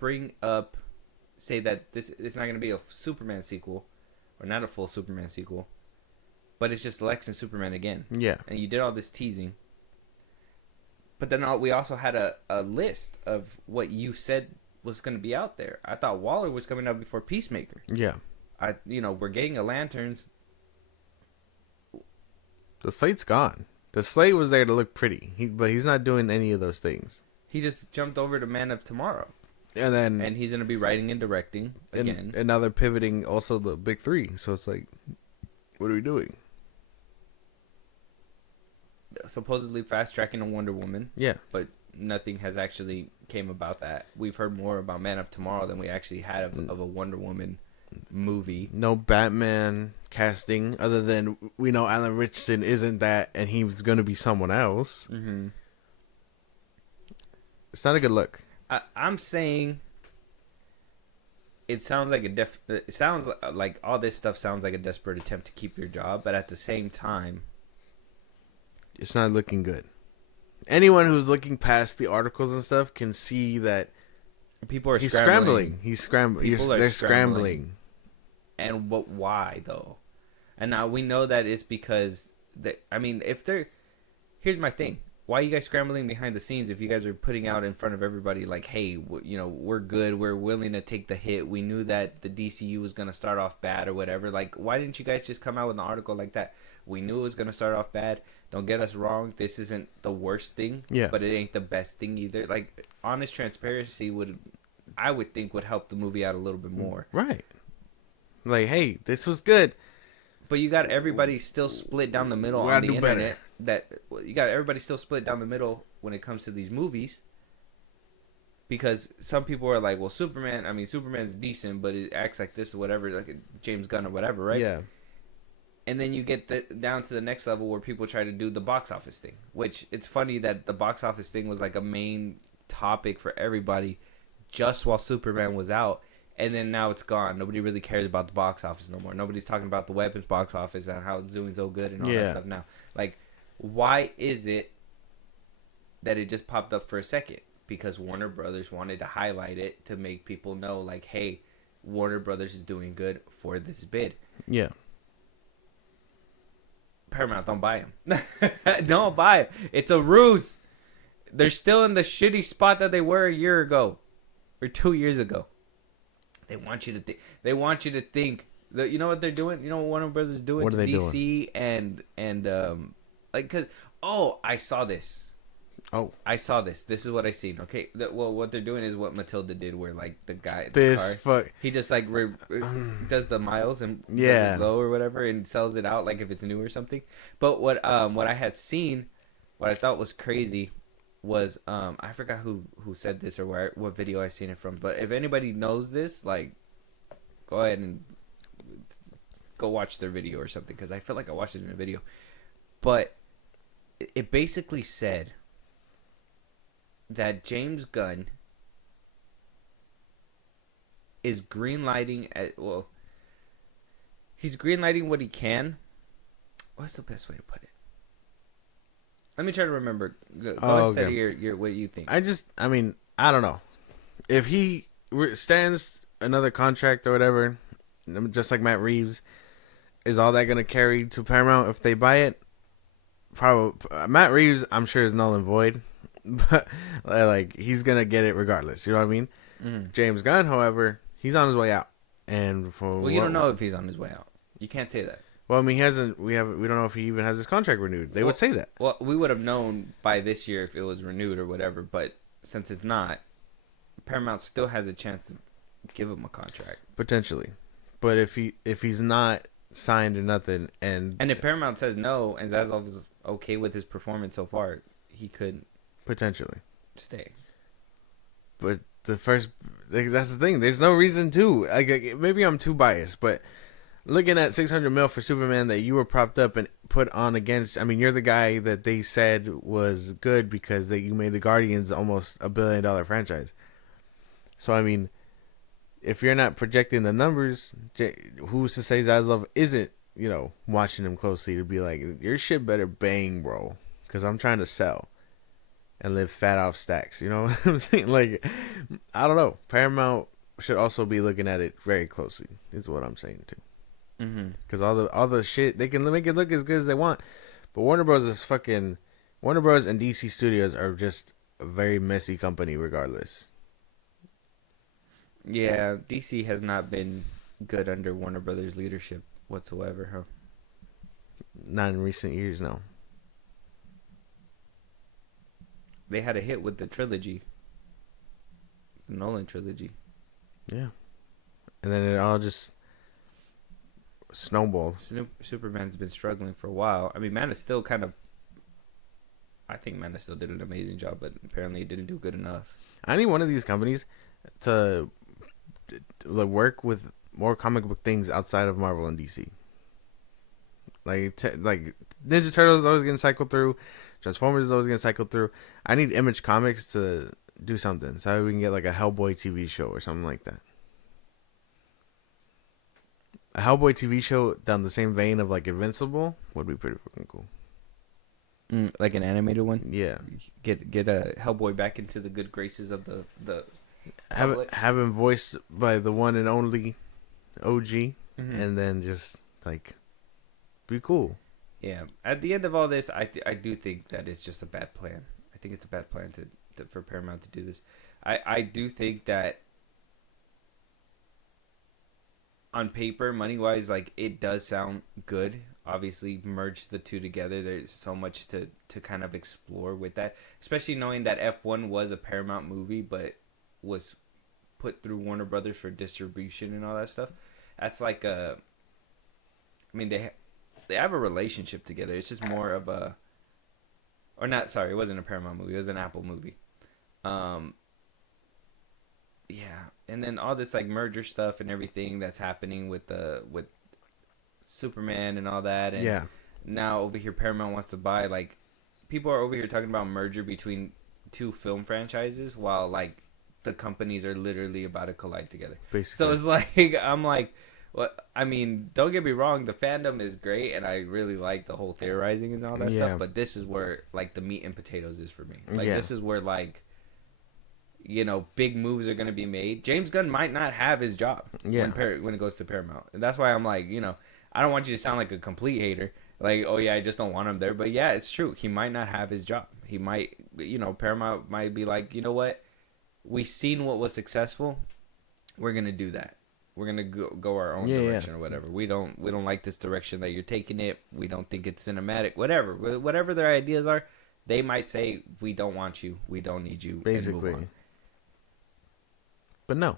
say that it's not gonna be a Superman sequel, or not a full Superman sequel, but it's just Lex and Superman again. Yeah. And you did all this teasing. But then we also had a list of what you said was going to be out there. I thought Waller was coming out before Peacemaker. Yeah. We're getting a Lanterns. The slate's gone. The slate was there to look pretty, but he's not doing any of those things. He just jumped over to Man of Tomorrow. And he's going to be writing and directing again. And now they're pivoting also the big three. So it's like, what are we doing? Supposedly fast tracking a Wonder Woman. Yeah. But nothing has actually came about that. We've heard more about Man of Tomorrow than we actually had of a Wonder Woman movie. No Batman casting, other than we know Alan Richardson isn't that, and he's going to be someone else. Mm-hmm. It's not a good look. I'm saying it sounds like it sounds like all this stuff sounds like a desperate attempt to keep your job, but at the same time, it's not looking good. Anyone who's looking past the articles and stuff can see that people are scrambling. He's scrambling. They're scrambling. And why though? And now we know that it's because here's my thing. Why are you guys scrambling behind the scenes if you guys are putting out in front of everybody like, hey, we're good, we're willing to take the hit. We knew that the DCU was going to start off bad or whatever. Like, why didn't you guys just come out with an article like that? We knew it was going to start off bad. Don't get us wrong. This isn't the worst thing, but it ain't the best thing either. Like, honest transparency would help the movie out a little bit more. Right. Like, hey, this was good. But you got everybody still split down the middle on the internet. You got everybody still split down the middle when it comes to these movies. Because some people are like, well, Superman's decent, but it acts like this or whatever, like James Gunn or whatever, right? Yeah. And then you get down to the next level where people try to do the box office thing. Which, it's funny that the box office thing was like a main topic for everybody just while Superman was out. And then now it's gone. Nobody really cares about the box office no more. Nobody's talking about the weapons box office and how it's doing so good and all that stuff now. Like, why is it that it just popped up for a second? Because Warner Brothers wanted to highlight it to make people know, like, hey, Warner Brothers is doing good for this bid. Yeah. Paramount, don't buy them. Don't buy them. It's a ruse. They're still in the shitty spot that they were a year ago or 2 years ago. They want you to think. They want you to think. You know what they're doing? You know what Warner Brothers is doing to DC doing? and like, cause I saw this. Oh, I saw this. This is what I seen. Okay, well, what they're doing is what Matilda did, where like the this car, fuck. he just like does the miles and does it Yeah. low or whatever, and sells it out like if it's new or something. But what I had seen, what I thought was crazy, was I forgot who said this or what video I seen it from. But if anybody knows this, like, go ahead and go watch their video or something, because I feel like I watched it in a video. But it basically said that James Gunn is greenlighting he's greenlighting what he can. What's the best way to put it? Let me try to remember. Go ahead, say your what you think. I mean, I don't know. If he stands another contract or whatever, just like Matt Reeves, is all that going to carry to Paramount if they buy it? Probably. Matt Reeves, I'm sure, is null and void. But like, he's gonna get it regardless. You know what I mean? Mm-hmm. James Gunn, however, he's on his way out, and you don't know if he's on his way out. You can't say that. Well, I mean, he hasn't. We don't know if he even has his contract renewed. They would say that. Well, we would have known by this year if it was renewed or whatever. But since it's not, Paramount still has a chance to give him a contract potentially. But if he's not signed or nothing, and if Paramount says no, and Zaslav is okay with his performance so far, he could potentially stay. But that's the thing. There's no reason to. Like, maybe I'm too biased, but looking at $600 million for Superman that you were propped up and put on against. I mean, you're the guy that they said was good because you made the Guardians almost $1 billion franchise. So I mean, if you're not projecting the numbers, who's to say Zaslav isn't, watching him closely to be like, your shit better bang, bro, because I'm trying to sell and live fat off stacks. You know what I'm saying? Like, I don't know. Paramount should also be looking at it very closely. Is what I'm saying too. Because all the shit, they can make it look as good as they want, but Warner Bros. And DC Studios are just a very messy company regardless. Yeah, DC has not been good under Warner Brothers leadership whatsoever, huh? Not in recent years, no. They had a hit with the trilogy, the Nolan trilogy. Yeah, and then it all just snowballed. Superman's been struggling for a while. I mean, Man of Steel I think Man of Steel did an amazing job, but apparently it didn't do good enough. I need one of these companies to work with more comic book things outside of Marvel and DC. Like Ninja Turtles is always getting cycled through. Transformers is always getting cycled through. I need Image Comics to do something so we can get like a Hellboy TV show or something like that. A Hellboy TV show down the same vein of like Invincible would be pretty fucking cool. Like an animated one? Yeah. Get a Hellboy back into the good graces of the have him voiced by the one and only OG, and then just like be cool. Yeah. At the end of all this, I do think that it's just a bad plan. I think it's a bad plan for Paramount to do this. I do think that on paper, money-wise, like, it does sound good. Obviously, merge the two together. There's so much to kind of explore with that. Especially knowing that F1 was a Paramount movie, but was put through Warner Brothers for distribution and all that stuff. That's like I mean, they have a relationship together. It's just more of a... Or not, sorry, it wasn't a Paramount movie. It was an Apple movie. Yeah, and then all this like merger stuff and everything that's happening with Superman and all that, and yeah, now over here Paramount wants to buy, like, people are over here talking about merger between two film franchises while like the companies are literally about to collide together. Basically. So it's like I'm like, what? I mean, don't get me wrong, the fandom is great, and I really like the whole theorizing and all that stuff. But this is where like the meat and potatoes is for me. Like this is where like, big moves are going to be made. James Gunn might not have his job when it goes to Paramount. And that's why I'm like, I don't want you to sound like a complete hater. Like, oh, yeah, I just don't want him there. But, yeah, it's true. He might not have his job. He might, Paramount might be like, you know what? We seen what was successful. We're going to do that. We're going to go our own direction or whatever. We don't like this direction that you're taking it. We don't think it's cinematic. Whatever their ideas are, They might say, "We don't want you. We don't need you." Basically. And move But no,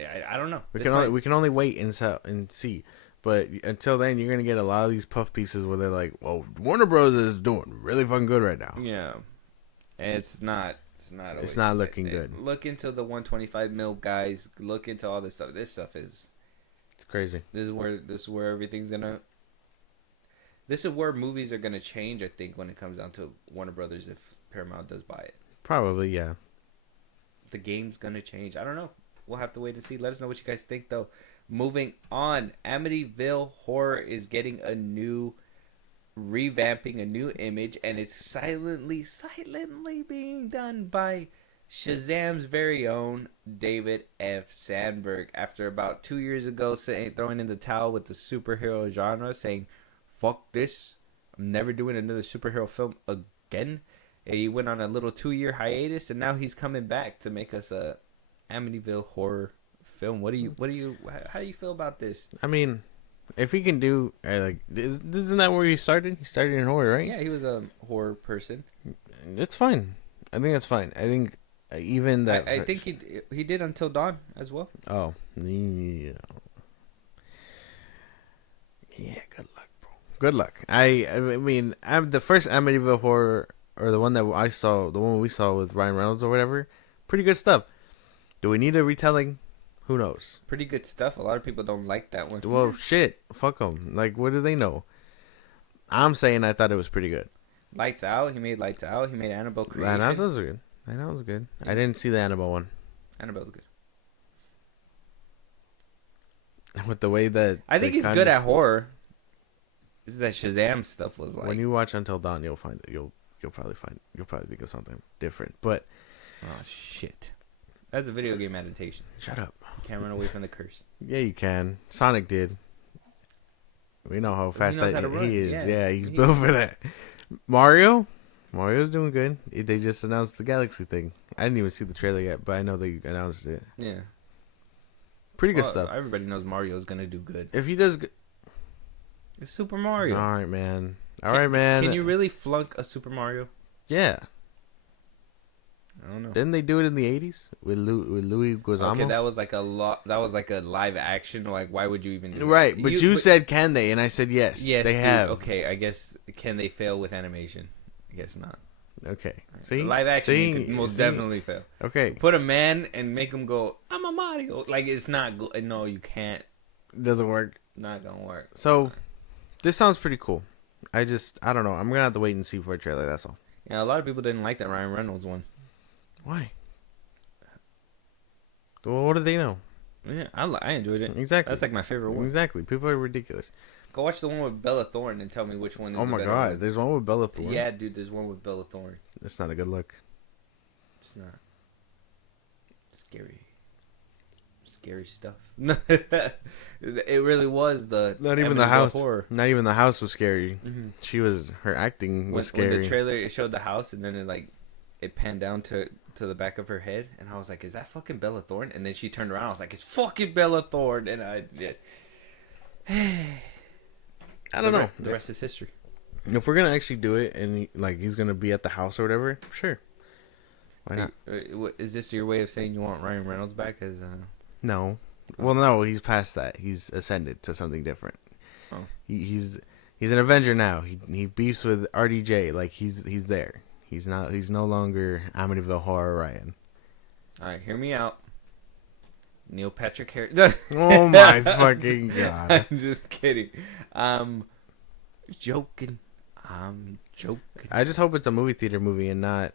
on. I don't know. we can only wait and see. But until then, you're gonna get a lot of these puff pieces where they're like, "Well, Warner Bros. Is doing really fucking good right now." Yeah, and it's not. It's not looking good. Look into the 125 mil guys. Look into all this stuff. This stuff is. It's crazy. This is where everything's gonna. This is where movies are gonna change. I think when it comes down to Warner Brothers, if Paramount does buy it, Probably, yeah. the game's gonna change. I don't know. We'll have to wait and see. Let us know what you guys think, though. Moving on, Amityville Horror is getting a new revamping, a new image, and it's silently being done by Shazam's very own David F. Sandberg. After about 2 years ago throwing in the towel with the superhero genre, saying, "Fuck this, I'm never doing another superhero film again." He went on a little 2-year hiatus, and now he's coming back to make us a Amityville Horror film. How do you feel about this? I mean, if he can do isn't that where he started? He started in horror, right? Yeah, he was a horror person. It's fine. I think that's fine. I think even that. I think he did Until Dawn as well. Oh, yeah. Yeah, good luck, bro. Good luck. I mean, I'm the first Amityville Horror, or the one that I saw, the one we saw with Ryan Reynolds or whatever. Pretty good stuff. Do we need a retelling? Who knows? Pretty good stuff. A lot of people don't like that one. Well, shit. Fuck them. Like, what do they know? I'm saying I thought it was pretty good. Lights Out. He made Lights Out. He made Annabelle Creation. That was good. That was good. Yeah. I didn't see the Annabelle one. Annabelle's good. With the way that I think he's good at horror. This is that Shazam stuff was like. When you watch Until Dawn, you'll find it. You'll probably think of something different. But oh shit, that's a video game adaptation. Shut up. You can't run away from the curse. Yeah, you can. Sonic did. We know how fast he is. Yeah, he's built for that. Mario's doing good. They just announced the Galaxy thing. I didn't even see the trailer yet, but I know they announced it. Yeah. Pretty good stuff. Everybody knows Mario's gonna do good. If he does good. It's Super Mario. All right, man. Can you really flunk a Super Mario? Yeah. I don't know. Didn't they do it in the 80s with Louis Guizamo? Okay, that was like a live action. Like, why would you even do right, that? but you said can they, and I said yes. Yes, they have. Okay, I guess can they fail with animation? I guess not. Okay. See, live action you could most definitely fail. Okay. Put a man and make him go, "I'm a Mario." Like, it's not good. No, you can't. It doesn't work. Not gonna work. So, this sounds pretty cool. I don't know. I'm gonna have to wait and see for a trailer. That's all. Yeah, a lot of people didn't like that Ryan Reynolds one. Why? Well, what do they know? Yeah, I enjoyed it. Exactly. That's like my favorite one. Exactly. People are ridiculous. Go watch the one with Bella Thorne and tell me which one is Oh my the better god, one. there's one with Bella Thorne. Yeah, dude, there's one with Bella Thorne. That's not a good look. It's not. Scary stuff. It really was the. Not even the house. Horror. Not even the house was scary. Mm-hmm. Her acting was scary. When the trailer it showed the house and then it panned down to the back of her head and I was like, is that fucking Bella Thorne? And then she turned around. I was like, it's fucking Bella Thorne. And I don't know. The rest is history. If we're gonna actually do it and he's gonna be at the house or whatever, sure. Why not? Is this your way of saying you want Ryan Reynolds back as? No. Well, no. He's past that. He's ascended to something different. Oh. He's an Avenger now. He beefs with RDJ. Like he's there. He's no longer Amityville Horror Ryan. All right, hear me out. Neil Patrick Harris. Oh my fucking god! I'm just kidding. Joking. I'm joking. I just hope it's a movie theater movie and not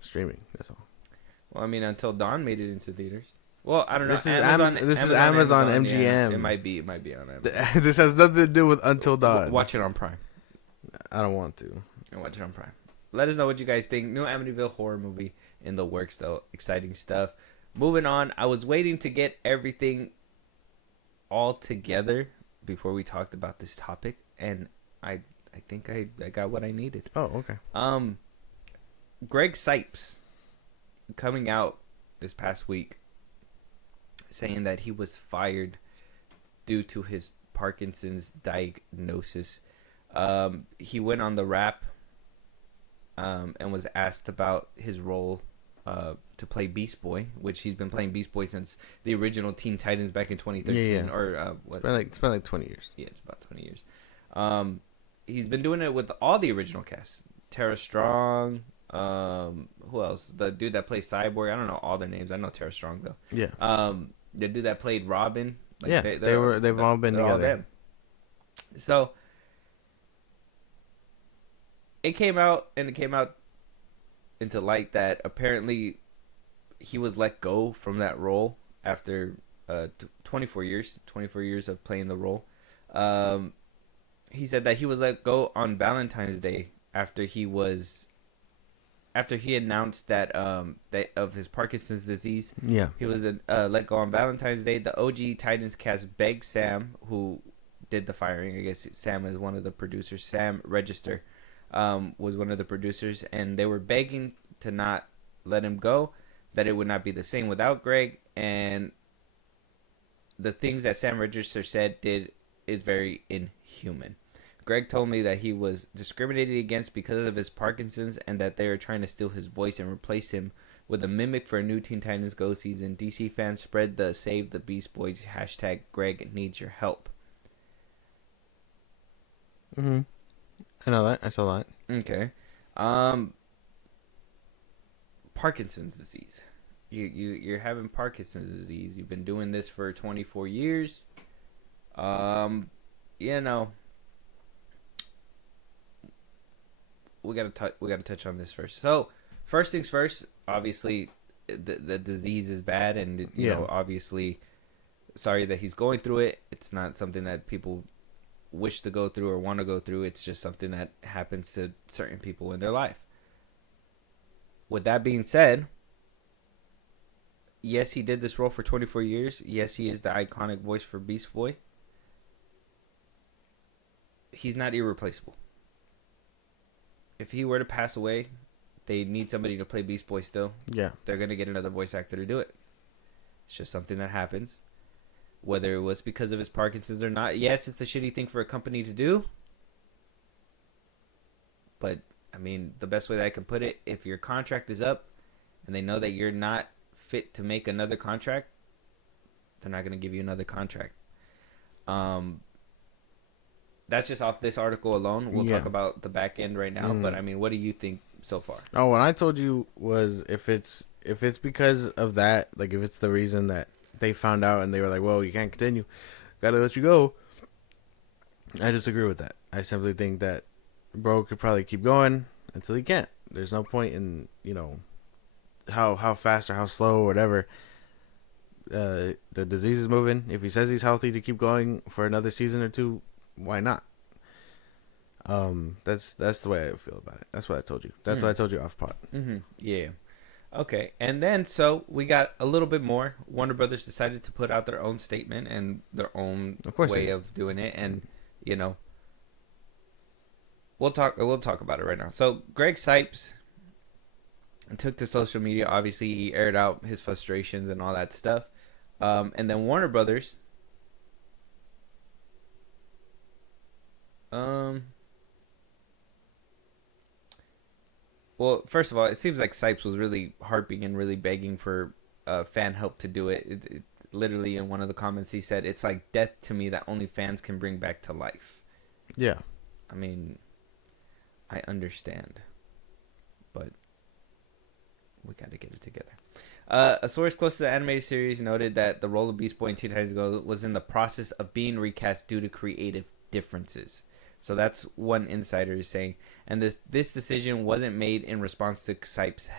streaming. That's all. Well, I mean, Until Dawn made it into theaters. Well, I don't know. This is Amazon MGM. Yeah, it might be on Amazon. This has nothing to do with Until Dawn. Watch it on Prime. I don't want to. Watch it on Prime. Let us know what you guys think. New Amityville Horror movie in the works, though. Exciting stuff. Moving on. I was waiting to get everything all together before we talked about this topic, and I think I got what I needed. Oh, okay. Greg Sipes coming out this past week saying that he was fired due to his Parkinson's diagnosis. He went on the rap and was asked about his role to play Beast Boy, which he's been playing Beast Boy since the original Teen Titans back in 2013. Yeah. Or what? It's been like 20 years. Yeah, it's about 20 years. He's been doing it with all the original cast. Tara Strong. Who else? The dude that plays Cyborg. I don't know all their names. I know Tara Strong though. Yeah. The dude that played Robin. Like, yeah, they've all been together. So it came out into light that apparently he was let go from that role after 24 years of playing the role. He said that he was let go on Valentine's Day after he announced that of his Parkinson's disease. Yeah. He was let go on Valentine's Day. The OG Titans cast begged Sam, who did the firing. I guess Sam is one of the producers. Sam Register was one of the producers, and they were begging to not let him go, that it would not be the same without Greg, and the things that Sam Register did is very inhuman. Greg told me that he was discriminated against because of his Parkinson's and that they are trying to steal his voice and replace him with a mimic for a new Teen Titans Go season. DC fans spread the Save the Beast Boys hashtag Greg needs your help. Mm-hmm. I know that. I saw that. Okay. Parkinson's disease. You're having Parkinson's disease. You've been doing this for 24 years. You know, we gotta touch on this first. So, first things first. Obviously, the disease is bad, and you know, obviously, sorry that he's going through it. It's not something that people wish to go through or want to go through. It's just something that happens to certain people in their life. With that being said, yes, he did this role for 24 years. Yes, he is the iconic voice for Beast Boy. He's not irreplaceable. If he were to pass away, they need somebody to play Beast Boy still. Yeah. They're going to get another voice actor to do it. It's just something that happens. Whether it was because of his Parkinson's or not. Yes, it's a shitty thing for a company to do. But, I mean, the best way that I can put it, if your contract is up and they know that you're not fit to make another contract, they're not going to give you another contract. That's just off this article alone. We'll talk about the back end right now. But, I mean, what do you think so far? Oh, what I told you was if it's because of that, like if it's the reason that they found out and they were like, well, you can't continue, gotta let you go, I disagree with that. I simply think that bro could probably keep going until he can't. There's no point in, you know, how fast or how slow or whatever the disease is moving. If he says he's healthy to keep going for another season or two, why not? That's the way I feel about it. That's what I told you. That's what I told you off pod. Mm-hmm. Yeah. Okay, and then so we got a little bit more. Warner Brothers decided to put out their own statement and their own way of doing it, and you know, we'll talk about it right now. So Greg Sipes took to social media. Obviously, he aired out his frustrations and all that stuff, and then Warner Brothers. Well, first of all, it seems like Sipes was really harping and really begging for fan help to do it. It. Literally, in one of the comments, he said, "It's like death to me that only fans can bring back to life." Yeah. I mean, I understand, but we got to get it together. A source close to the animated series noted that the role of Beast Boy in Teen Titans Go was in the process of being recast due to creative differences. So that's one insider is saying. And this decision wasn't made in response to Sipes'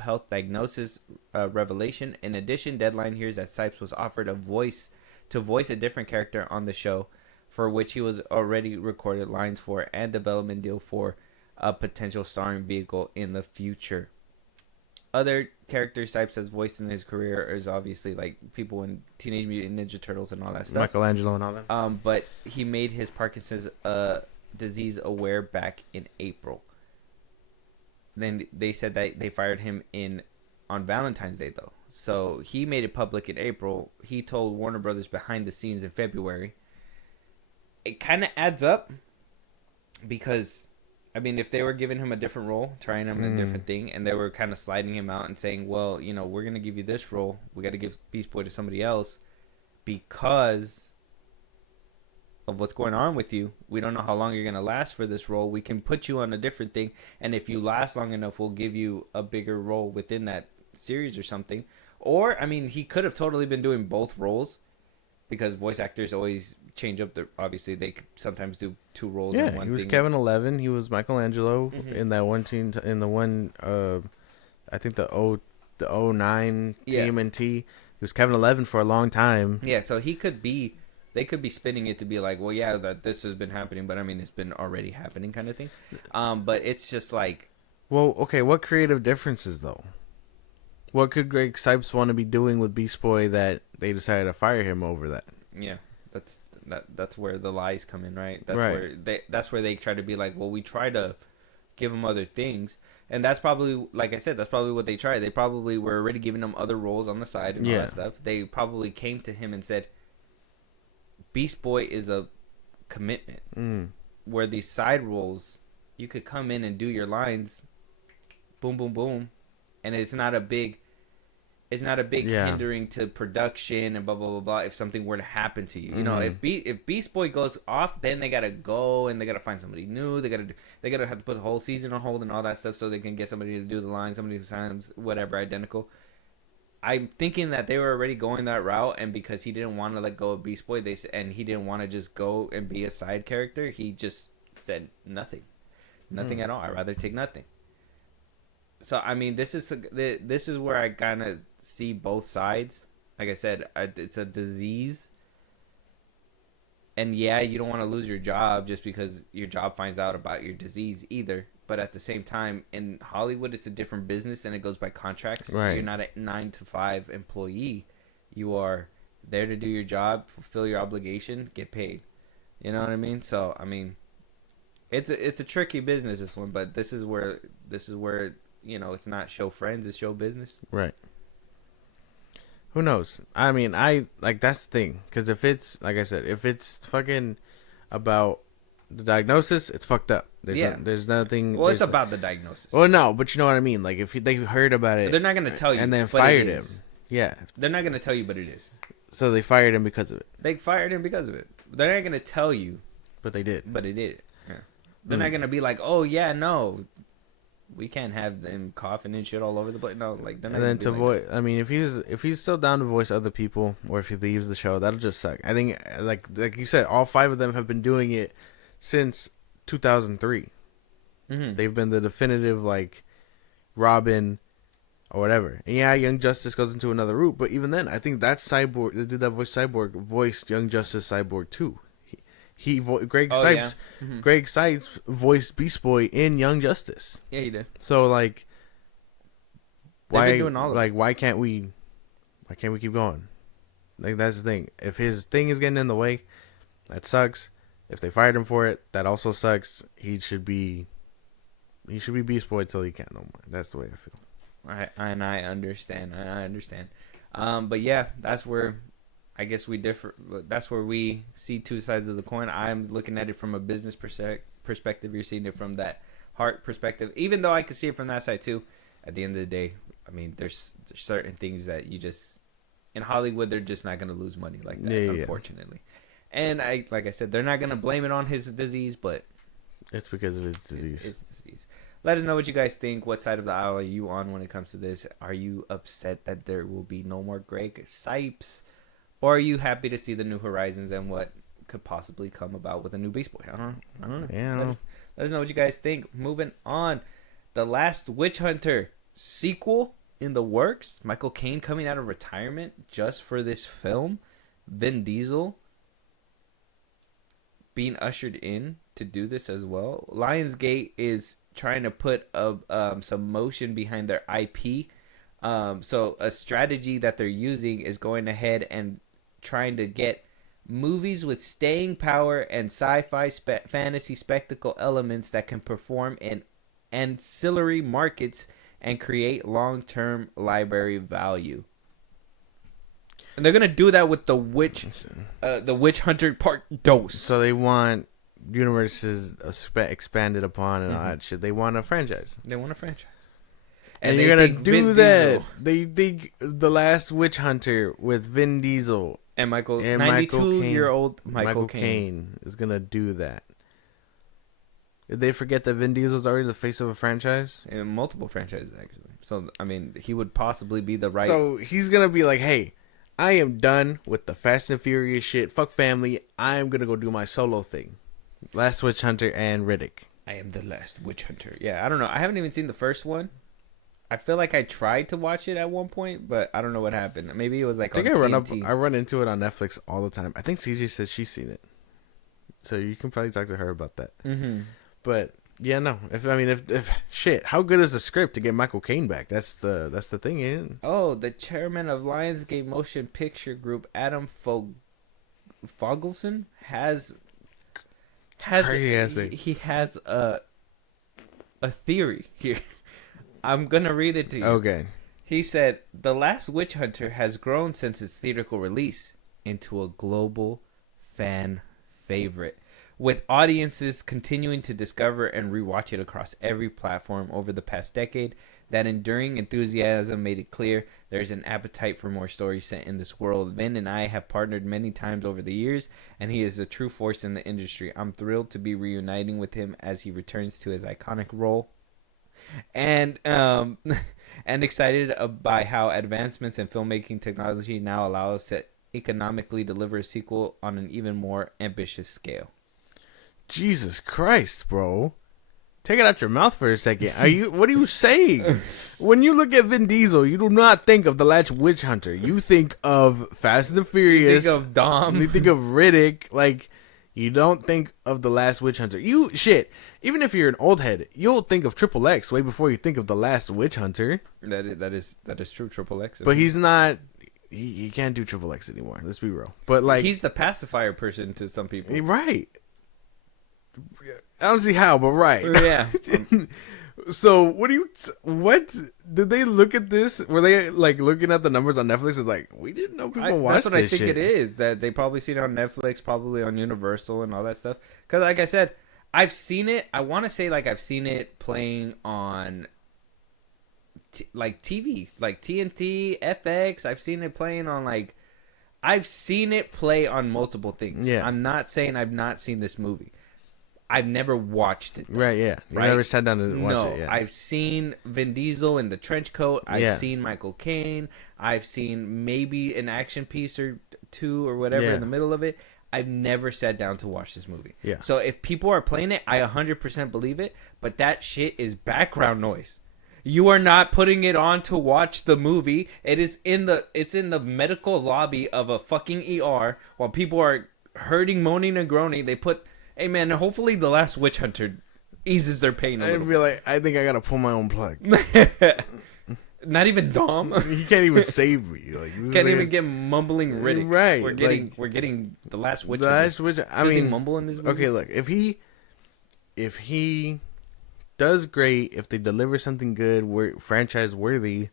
health diagnosis revelation. In addition, Deadline hears that Sipes was offered a voice a different character on the show, for which he was already recorded lines for and development deal for a potential starring vehicle in the future. Other characters Sipes has voiced in his career is obviously like people in Teenage Mutant Ninja Turtles and all that stuff. Michelangelo and all that. But he made his Parkinson's disease aware back in April. Then they said that they fired him on Valentine's Day though. So he made it public in April. He told Warner Brothers behind the scenes in February. It kind of adds up because, I mean, if they were giving him a different role, trying him in a different thing, and they were kind of sliding him out and saying, well, you know, we're going to give you this role. We got to give Beast Boy to somebody else because of what's going on with you. We don't know how long you're going to last for this role. We can put you on a different thing. And if you last long enough, we'll give you a bigger role within that series or something. Or, I mean, he could have totally been doing both roles because voice actors always change up their, obviously they sometimes do two roles in one he was thing. Kevin 11. He was Michelangelo in that one team. In the one, I think the 09 TMNT. He was Kevin 11 for a long time. Yeah, so he could be. They could be spinning it to be like, well, yeah, that this has been happening, but I mean, it's been already happening, kind of thing. But it's just like, well, okay, what creative differences though? What could Greg Sipes want to be doing with Beast Boy that they decided to fire him over that? yeah, that's where the lies come in, right? That's where they try to be like, well, we try to give him other things, and that's probably, like I said, that's probably what they tried. They probably were already giving him other roles on the side and all that stuff. They probably came to him and said, Beast Boy is a commitment. Where these side roles, you could come in and do your lines, boom, boom, boom, and it's not a big hindering to production and blah blah blah blah. If something were to happen to you, you know, if Beast Boy goes off, then they gotta go and they gotta find somebody new. They gotta have to put the whole season on hold and all that stuff so they can get somebody to do the line, somebody who sounds whatever identical. I'm thinking that they were already going that route, and because he didn't want to let go of Beast Boy, and he didn't want to just go and be a side character, he just said nothing at all. I'd rather take nothing. So I mean, this is where I kind of see both sides. Like I said, it's a disease, and yeah, you don't want to lose your job just because your job finds out about your disease either. But at the same time, in Hollywood, it's a different business and it goes by contracts. Right. You're not a 9-to-5 employee. You are there to do your job, fulfill your obligation, get paid. You know what I mean? So I mean, it's a tricky business, this one. But this is where you know, it's not show friends, it's show business. Right. Who knows? I mean, that's the thing. Because if it's, like I said, if it's fucking about the diagnosis, it's fucked up. There's nothing. Well, it's about the diagnosis. Well, no, but you know what I mean. Like if they heard about it, they're not gonna tell you, and then fired him. Yeah, they're not gonna tell you, but it is. So they fired him because of it. They fired him because of it. They're not gonna tell you, but they did. But they did. Yeah. They're not gonna be like, oh yeah, no, we can't have them coughing and shit all over the place. No, like. And then to voice, I mean, if he's still down to voice other people, or if he leaves the show, that'll just suck. I think, like you said, all 5 of them have been doing it since 2003. They've been the definitive, like, Robin or whatever. And yeah, Young Justice goes into another route, but even then, I think that Cyborg, the dude that voiced Cyborg, voiced Young Justice Cyborg too. Greg Sipes voiced Beast Boy in Young Justice. Yeah, he did. So like, why can't we keep going? Like, that's the thing. If his thing is getting in the way, that sucks. If they fired him for it, that also sucks. He should be Beast Boy till he can't no more. That's the way I feel. I understand. But yeah, that's where I guess we differ. That's where we see two sides of the coin. I'm looking at it from a business perspective. You're seeing it from that heart perspective. Even though I could see it from that side too. At the end of the day, I mean, there's certain things that you just, in Hollywood, they're just not going to lose money like that, unfortunately. And like I said, they're not going to blame it on his disease, but it's because of his disease. It's disease. Let us know what you guys think. What side of the aisle are you on when it comes to this? Are you upset that there will be no more Greg Sipes? Or are you happy to see the New Horizons and what could possibly come about with a new Beast Boy? I don't know. Yeah, let us know what you guys think. Moving on. The Last Witch Hunter sequel in the works. Michael Caine coming out of retirement just for this film. Vin Diesel being ushered in to do this as well. Lionsgate is trying to put some motion behind their IP. So a strategy that they're using is going ahead and trying to get movies with staying power and sci-fi fantasy spectacle elements that can perform in ancillary markets and create long-term library value. And they're gonna do that with the Witch Hunter Part 2. So they want universe is expanded upon and all Mhm. that shit. They want a franchise. They want a franchise. And they you're gonna think do Vin that. Diesel They think The Last Witch Hunter with Vin Diesel and Michael, and 92-year-old Michael Caine. Caine is gonna do that. Did they forget that Vin Diesel's already the face of a franchise? And multiple franchises, actually. So, I mean, he would possibly be the right... So he's gonna be like, hey, I am done with the Fast and Furious shit. Fuck family. I am gonna go do my solo thing. Last Witch Hunter and Riddick. I am the last witch hunter. Yeah, I don't know. I haven't even seen the first one. I feel like I tried to watch it at one point, but I don't know what happened. Maybe it was like I think on I TNT. run into it on Netflix all the time. I think CJ says she's seen it, so you can probably talk to her about that. Mm-hmm. But yeah, no. If shit, how good is the script to get Michael Caine back? That's the thing, ain't it? Oh, the chairman of Lionsgate Motion Picture Group, Adam Fogelson, has Crazy. he has a theory here. I'm gonna read it to you. Okay. He said, "The Last Witch Hunter has grown since its theatrical release into a global fan favorite, with audiences continuing to discover and rewatch it across every platform over the past decade. That enduring enthusiasm made it clear there's an appetite for more stories set in this world. Vin and I have partnered many times over the years, and he is a true force in the industry. I'm thrilled to be reuniting with him as he returns to his iconic role. And and excited by how advancements in filmmaking technology now allow us to economically deliver a sequel on an even more ambitious scale." Jesus Christ, bro. Take it out your mouth for a second. What are you saying? When you look at Vin Diesel, you do not think of The Last Witch Hunter. You think of Fast and the Furious. You think of Dom. You think of Riddick. Like, you don't think of The Last Witch Hunter. Even if you're an old head, you'll think of Triple X way before you think of The Last Witch Hunter. That is true, Triple X. But he's not. He can't do Triple X anymore. Let's be real. But like, he's the pacifier person to some people. Right. I don't see how, but right. Yeah. So what did they look at this? Were they like looking at the numbers on Netflix? It's like, we didn't know people watched That's what this I think shit. it is. That they probably seen it on Netflix, probably on Universal and all that stuff. Because like I said, I've seen it. I want to say like I've seen it playing on like TV, like TNT, FX. I've seen it playing on I've seen it play on multiple things. Yeah. I'm not saying I've not seen this movie. I've never watched it. Right, yeah. You never sat down to watch it, yeah. I've seen Vin Diesel in the trench coat. I've seen Michael Caine. I've seen maybe an action piece or two or whatever in the middle of it. I've never sat down to watch this movie. Yeah. So if people are playing it, I 100% believe it, but that shit is background noise. You are not putting it on to watch the movie. It's in the medical lobby of a fucking ER while people are hurting, moaning, and groaning. They put... Hey man, hopefully The Last Witch Hunter eases their pain a little I'd be like, I think I gotta pull my own plug. Not even Dom. He can't even save me. Like, Can't even get mumbling Riddick. Right. We're getting The Last Witch The Hunter. Last Witch. Does he mumble in this movie? Okay, look, if he does great, if they deliver something good, franchise worthy,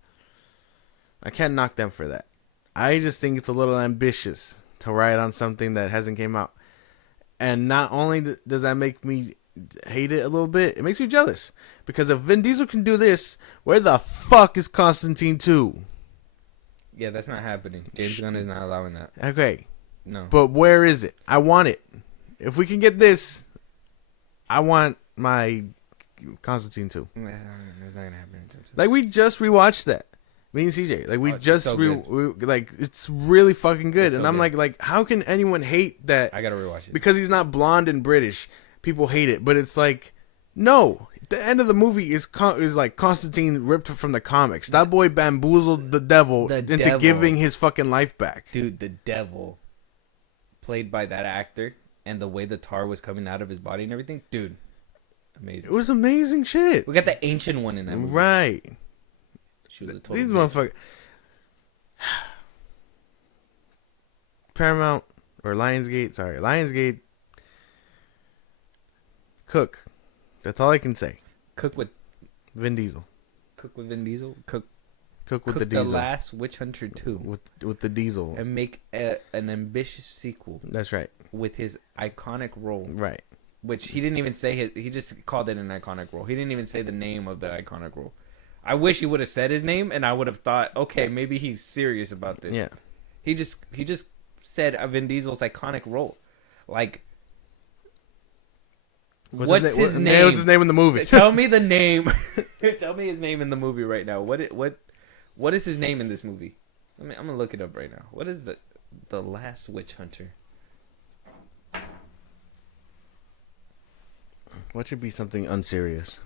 I can't knock them for that. I just think it's a little ambitious to write on something that hasn't came out. And not only does that make me hate it a little bit, it makes me jealous. Because if Vin Diesel can do this, where the fuck is Constantine 2? Yeah, that's not happening. James Gunn is not allowing that. Okay. No. But where is it? I want it. If we can get this, I want my Constantine 2. That's not gonna happen in terms of... Like, we just rewatched that. Me and CJ. Like, we just so like, it's really fucking good. It's And so I'm good. like, how can anyone hate that? I gotta rewatch it. Because he's not blonde and British. People hate it. But it's like, no. The end of the movie is like Constantine ripped from the comics. That boy bamboozled the devil into giving his fucking life back. Dude, the devil, played by that actor, and the way the tar was coming out of his body and everything, dude, amazing. It was amazing shit. We got the ancient one in that movie. Right. She was a total These bitch. motherfuckers. Paramount or Lionsgate. Cook. That's all I can say. Cook with Vin Diesel. Vin Diesel. Cook with the Diesel. The Last Witch Hunter 2. With the Diesel. And make an ambitious sequel That's right. with his iconic role. Right. which he didn't even say he just called it an iconic role. He didn't even say the name of the iconic role. I wish he would have said his name, and I would have thought, okay, maybe he's serious about this. Yeah. He just said Vin Diesel's iconic role. Like, what's his name? What's his name in the movie? Tell me the name. Tell me his name in the movie right now. What is his name in this movie? I'm gonna look it up right now. What is the Last Witch Hunter? What should be something unserious?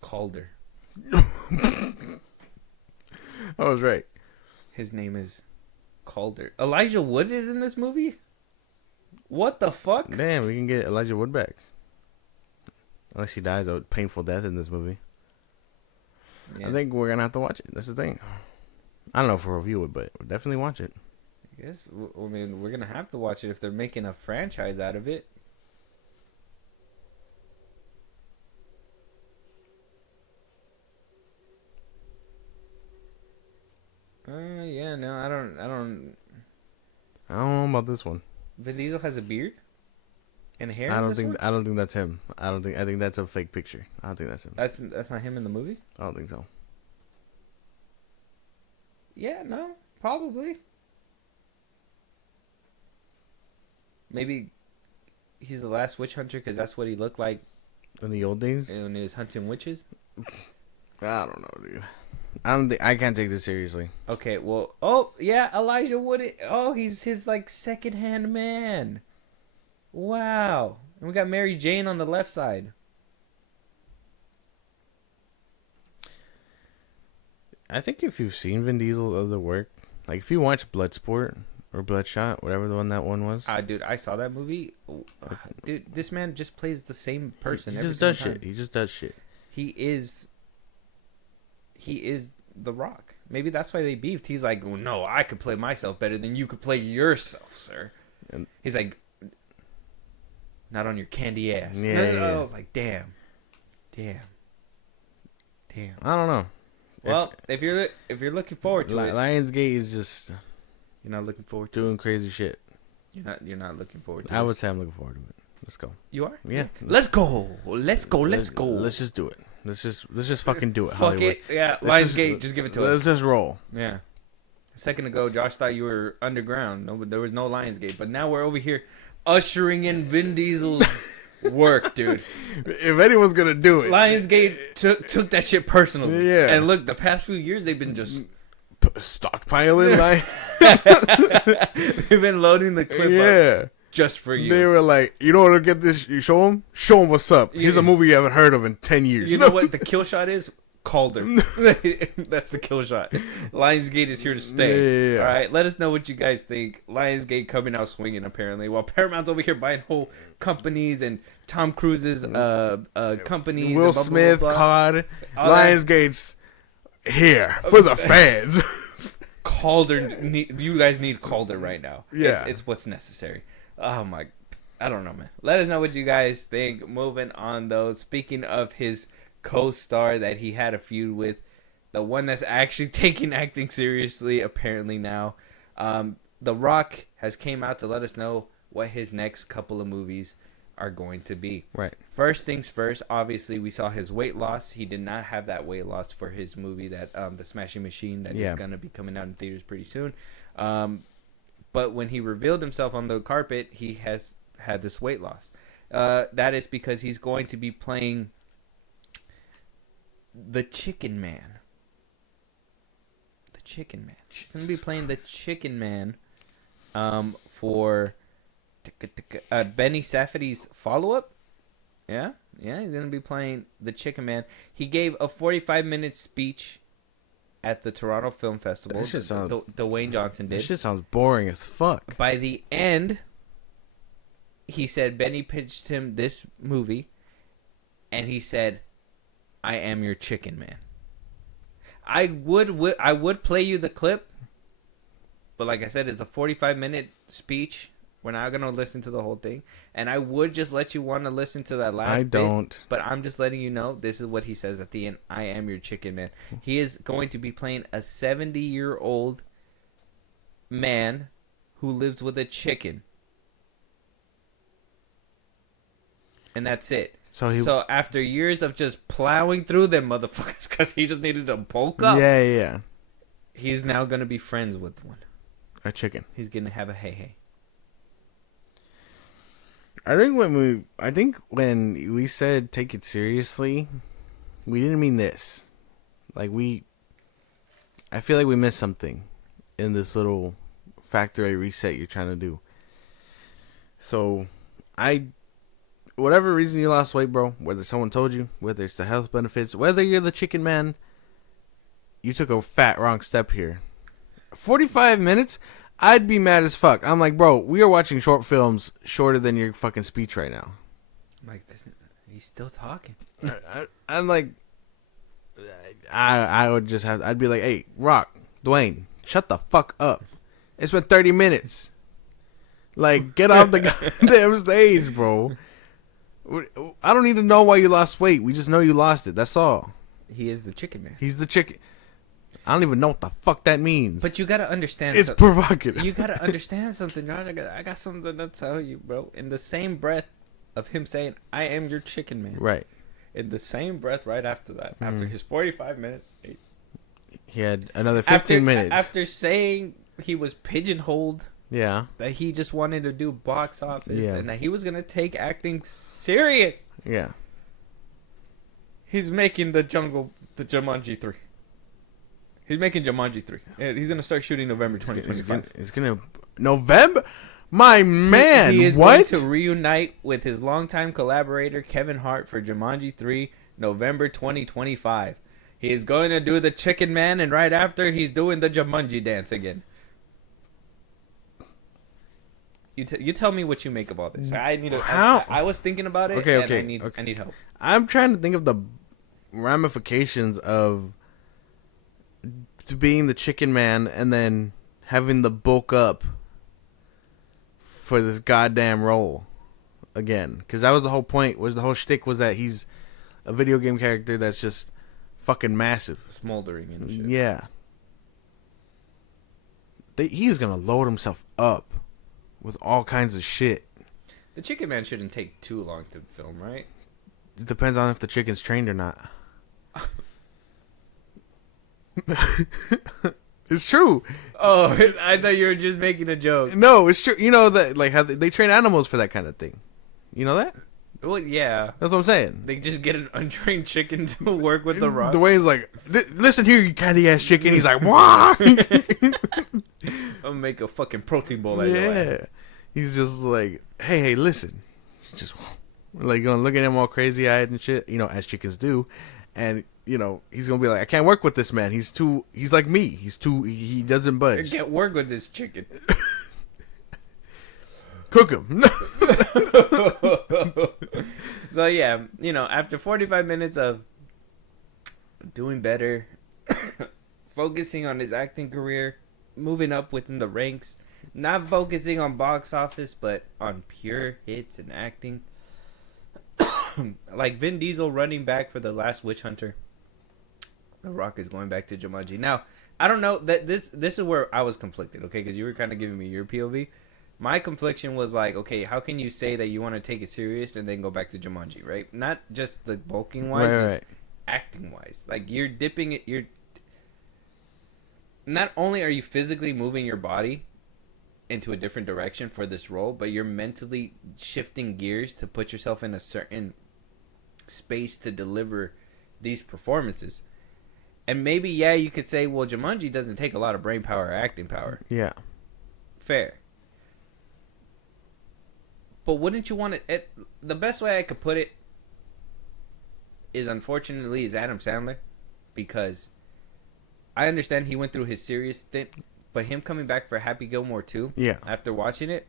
Calder. I was right. His name is Calder. Elijah Wood is in this movie? What the fuck? Damn, we can get Elijah Wood back. Unless he dies a painful death in this movie. Yeah. I think we're going to have to watch it. That's the thing. I don't know if we'll review it, but we'll definitely watch it. I guess. I mean, we're going to have to watch it if they're making a franchise out of it. Yeah, no, I don't know about this one. Vin Diesel has a beard and hair. I don't think that's him. I think that's a fake picture. I don't think that's him. That's not him in the movie? I don't think so. Yeah, no, probably. Maybe he's the last witch hunter because that's what he looked like in the old days when he was hunting witches. I don't know, dude. I can't take this seriously. Okay, well, oh yeah, Elijah Wood. Oh, he's his like second-hand man. Wow, and we got Mary Jane on the left side. I think if you've seen Vin Diesel other work, like if you watch Bloodsport or Bloodshot, whatever that one was. Dude, I saw that movie. Dude, this man just plays the same person. He just does shit. He just does shit. He is The Rock. Maybe that's why they beefed. He's like, well, no, I could play myself better than you could play yourself, sir. And he's like, not on your candy ass. Yeah. I was like, damn. I don't know. Well, if you're looking forward to it, Lionsgate is just you're not looking forward to doing crazy shit. You're not looking forward to it. I would say I'm looking forward to it. Let's go. You are? Yeah. Let's go. Let's go. Let's just do it. Let's just fucking do it. Fuck Hollywood. it. Yeah. Lionsgate, just give it to us. Let's just roll. Yeah. A second ago, Josh thought you were underground. No, there was no Lionsgate, but now we're over here ushering in Vin Diesel's work, dude. If anyone's gonna do it, Lionsgate took that shit personally. Yeah. And look, the past few years they've been just stockpiling. They've been loading the clip up just for you. They were like, you know what? Get this. You show them what's up. Here's a movie you haven't heard of in 10 years. You know what the kill shot is? Calder. That's the kill shot. Lionsgate is here to stay. Yeah. All right, let us know what you guys think. Lionsgate coming out swinging apparently, while Paramount's over here buying whole companies and Tom Cruise's companies. Will Smith, COD, Lionsgate's here for the fans. Calder, you guys need Calder right now. Yeah, it's what's necessary. Oh my, I don't know, man. Let us know what you guys think. Moving on, though. Speaking of his co-star that he had a feud with, the one that's actually taking acting seriously apparently now, The Rock has came out to let us know what his next couple of movies are going to be. Right. First things first, obviously we saw his weight loss. He did not have that weight loss for his movie that The Smashing Machine that is going to be coming out in theaters pretty soon. But when he revealed himself on the carpet, he has had this weight loss. That is because he's going to be playing the Chicken Man. The Chicken Man. He's going to be playing the Chicken Man for Benny Safdie's follow-up. Yeah, he's going to be playing the Chicken Man. He gave a 45-minute speech at the Toronto Film Festival. That shit sounds, Dwayne Johnson did. That shit sounds boring as fuck. By the end, he said Benny pitched him this movie, and he said, I am your Chicken Man. I would play you the clip, but like I said, it's a 45-minute speech. We're not going to listen to the whole thing. And I would just let you want to listen to that last bit. But I'm just letting you know, this is what he says at the end. I am your Chicken Man. He is going to be playing a 70-year-old man who lives with a chicken. and that's it. So So after years of just plowing through them motherfuckers, because he just needed to bulk up, yeah, he's now gonna be friends with one. a chicken. He's gonna have a hey. I think when we said take it seriously, we didn't mean this. Like I feel like we missed something in this little factory reset you're trying to do. So, whatever reason you lost weight, bro, whether someone told you, whether it's the health benefits, whether you're the chicken man, you took a fat wrong step here. 45 minutes? I'd be mad as fuck. I'm like, bro, we are watching short films shorter than your fucking speech right now. I'm like, he's still talking. I'm like, I would just I'd be like, hey, Rock, Dwayne, shut the fuck up. It's been 30 minutes. Like, get off the goddamn stage, bro. I don't need to know why you lost weight. We just know you lost it. That's all. He is the chicken man. He's the chicken. I don't even know what the fuck that means. But you gotta understand. It's provocative. You gotta understand something, Josh. I got something to tell you, bro. In the same breath of him saying, "I am your chicken man," right? In the same breath, right after that, after his 45 minutes, he had another 15 minutes. After saying he was pigeonholed, yeah, that he just wanted to do box office, yeah, and that he was gonna take acting serious. Yeah, he's making the Jumanji 3. He's making Jumanji 3. He's going to start shooting November 2025. He's going to... November? My man, he is what? going to reunite with his longtime collaborator, Kevin Hart, for Jumanji 3, November 2025. He is going to do the Chicken Man, and right after, he's doing the Jumanji dance again. You tell me what you make of all this. I was thinking about it, okay. I need help. I'm trying to think of the ramifications of being the chicken man and then having the bulk up for this goddamn role again, because that was the whole point. Was the whole shtick was that he's a video game character that's just fucking massive, smoldering and shit. Yeah, he's gonna load himself up with all kinds of shit. The Chicken Man shouldn't take too long to film, right? It depends on if the chicken's trained or not. It's true. Oh, I thought you were just making a joke. No, it's true. You know that, like, how they train animals for that kind of thing. You know that? Well, yeah. That's what I'm saying. They just get an untrained chicken to work with the rock. Dwayne's like, listen here, you candy ass chicken. He's like, why? I'll make a fucking protein bowl out of your ass. He's just like, hey, listen. He's just like gonna look at him all crazy eyed and shit, you know, as chickens do. And you know, he's gonna be like, I can't work with this man. He's like me. He doesn't budge. I can't work with this chicken. Cook him. So yeah, you know, after 45 minutes of doing better, focusing on his acting career, moving up within the ranks, not focusing on box office, but on pure hits and acting. Like Vin Diesel running back for The Last Witch Hunter. The Rock is going back to Jumanji. Now, I don't know that this is where I was conflicted, okay? Because you were kind of giving me your POV. My confliction was like, okay, how can you say that you want to take it serious and then go back to Jumanji, right? Not just the bulking wise, right. Acting wise. Like you're dipping it. You're not only are you physically moving your body into a different direction for this role, but you're mentally shifting gears to put yourself in a certain space to deliver these performances. And maybe, yeah, you could say, well, Jumanji doesn't take a lot of brain power or acting power. Yeah. Fair. But wouldn't you want it? The best way I could put it is, unfortunately, is Adam Sandler. Because I understand he went through his serious stint, but him coming back for Happy Gilmore 2, yeah, after watching it,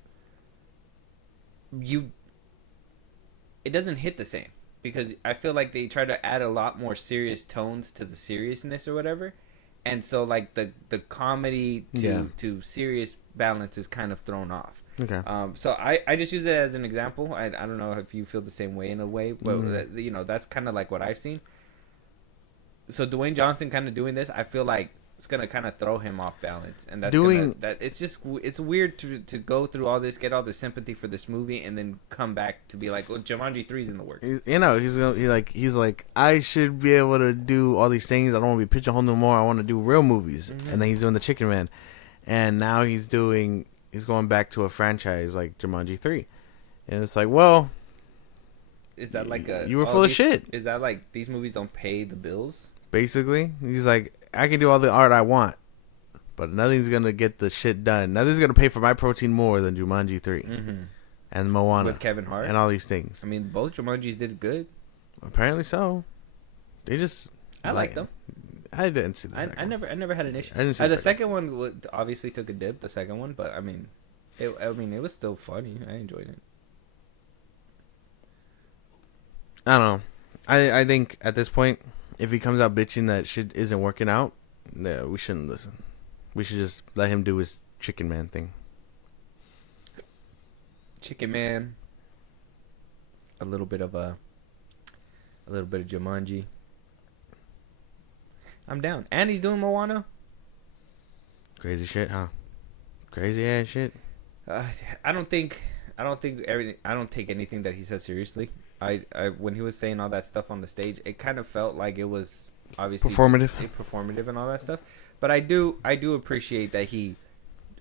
it doesn't hit the same. Because I feel like they try to add a lot more serious tones to the seriousness or whatever. And so, like, the comedy to serious balance is kind of thrown off. Okay. So I just use it as an example. I don't know if you feel the same way in a way. But, you know, that's kind of like what I've seen. So Dwayne Johnson kind of doing this, I feel like it's gonna kind of throw him off balance, and that's Doing that it's just it's weird to go through all this, get all the sympathy for this movie, and then come back to be like, well, Jumanji 3's in the works. you know, he's like I should be able to do all these things. I don't want to be pigeonholed no more. I want to do real movies. And then he's doing the Chicken Man, and now he's going back to a franchise like Jumanji 3, and it's like, well, Is that like a you were full of shit? Is that like these movies don't pay the bills? Basically, he's like, I can do all the art I want, but nothing's gonna get the shit done. Nothing's gonna pay for my protein more than Jumanji 3 and Moana With Kevin Hart and all these things. I mean, both Jumanjis did good. Apparently so. They just I liked them. I didn't see that. I never had an issue. I didn't see The second one obviously took a dip. The second one, but I mean, it was still funny. I enjoyed it. I don't know. I think at this point, if he comes out bitching that shit isn't working out, no, we shouldn't listen. We should just let him do his Chicken Man thing. Chicken Man. A little bit of Jumanji. I'm down. And he's doing Moana. Crazy shit, huh? Crazy ass shit. I don't take anything that he says seriously. I when he was saying all that stuff on the stage, it kind of felt like it was obviously performative and all that stuff. But I do appreciate that he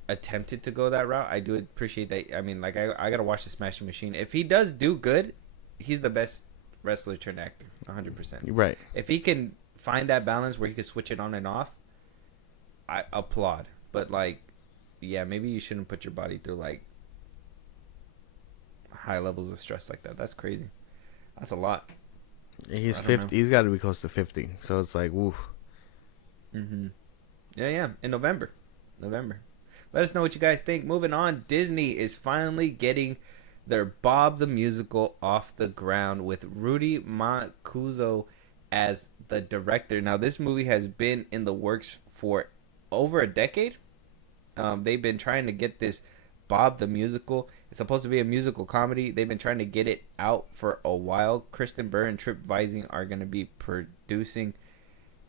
attempted to go that route. I do appreciate that. I mean, like I gotta watch the Smashing Machine. If he does do good, he's the best wrestler turned actor, 100%. Right. If he can find that balance where he can switch it on and off, I applaud. But like, yeah, maybe you shouldn't put your body through like high levels of stress like that. That's crazy. That's a lot. He's 50. He's got to be close to 50. So it's like, woof. Yeah. In November. Let us know what you guys think. Moving on, Disney is finally getting their Bob the Musical off the ground with Rudy Mancuso as the director. Now, this movie has been in the works for over a decade. They've been trying to get this Bob the Musical. It's supposed to be a musical comedy. They've been trying to get it out for a while. Kristen Burr and Trip Vising are going to be producing.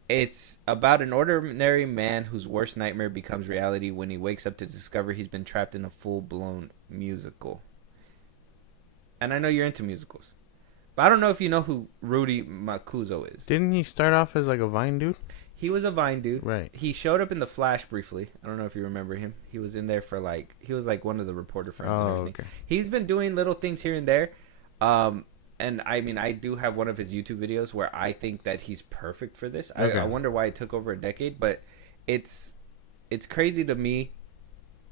It's about an ordinary man whose worst nightmare becomes reality when he wakes up to discover he's been trapped in a full-blown musical. And I know you're into musicals, but I don't know if you know who Rudy Mancuso is. Didn't he start off as like a Vine dude? He was a Vine dude. Right. He showed up in The Flash briefly. I don't know if you remember him. He was in there for like, he was like one of the reporter friends and everything. Okay. He's been doing little things here and there. And I mean, I do have one of his YouTube videos where I think that he's perfect for this. Okay. I wonder why it took over a decade, but it's crazy to me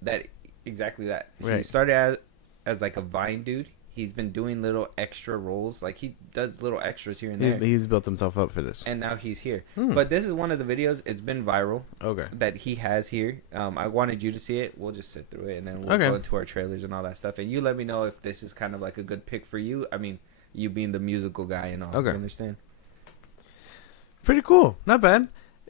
that exactly that. Right. He started as like a Vine dude. He's been doing little extra roles. Like, he does little extras here and there. He's built himself up for this. And now he's here. But this is one of the videos. It's been viral. Okay. That he has here. I wanted you to see it. We'll just sit through it. And then we'll go into our trailers and all that stuff. And you let me know if this is kind of like a good pick for you. I mean, you being the musical guy and all. Okay. You understand? Pretty cool. Not bad.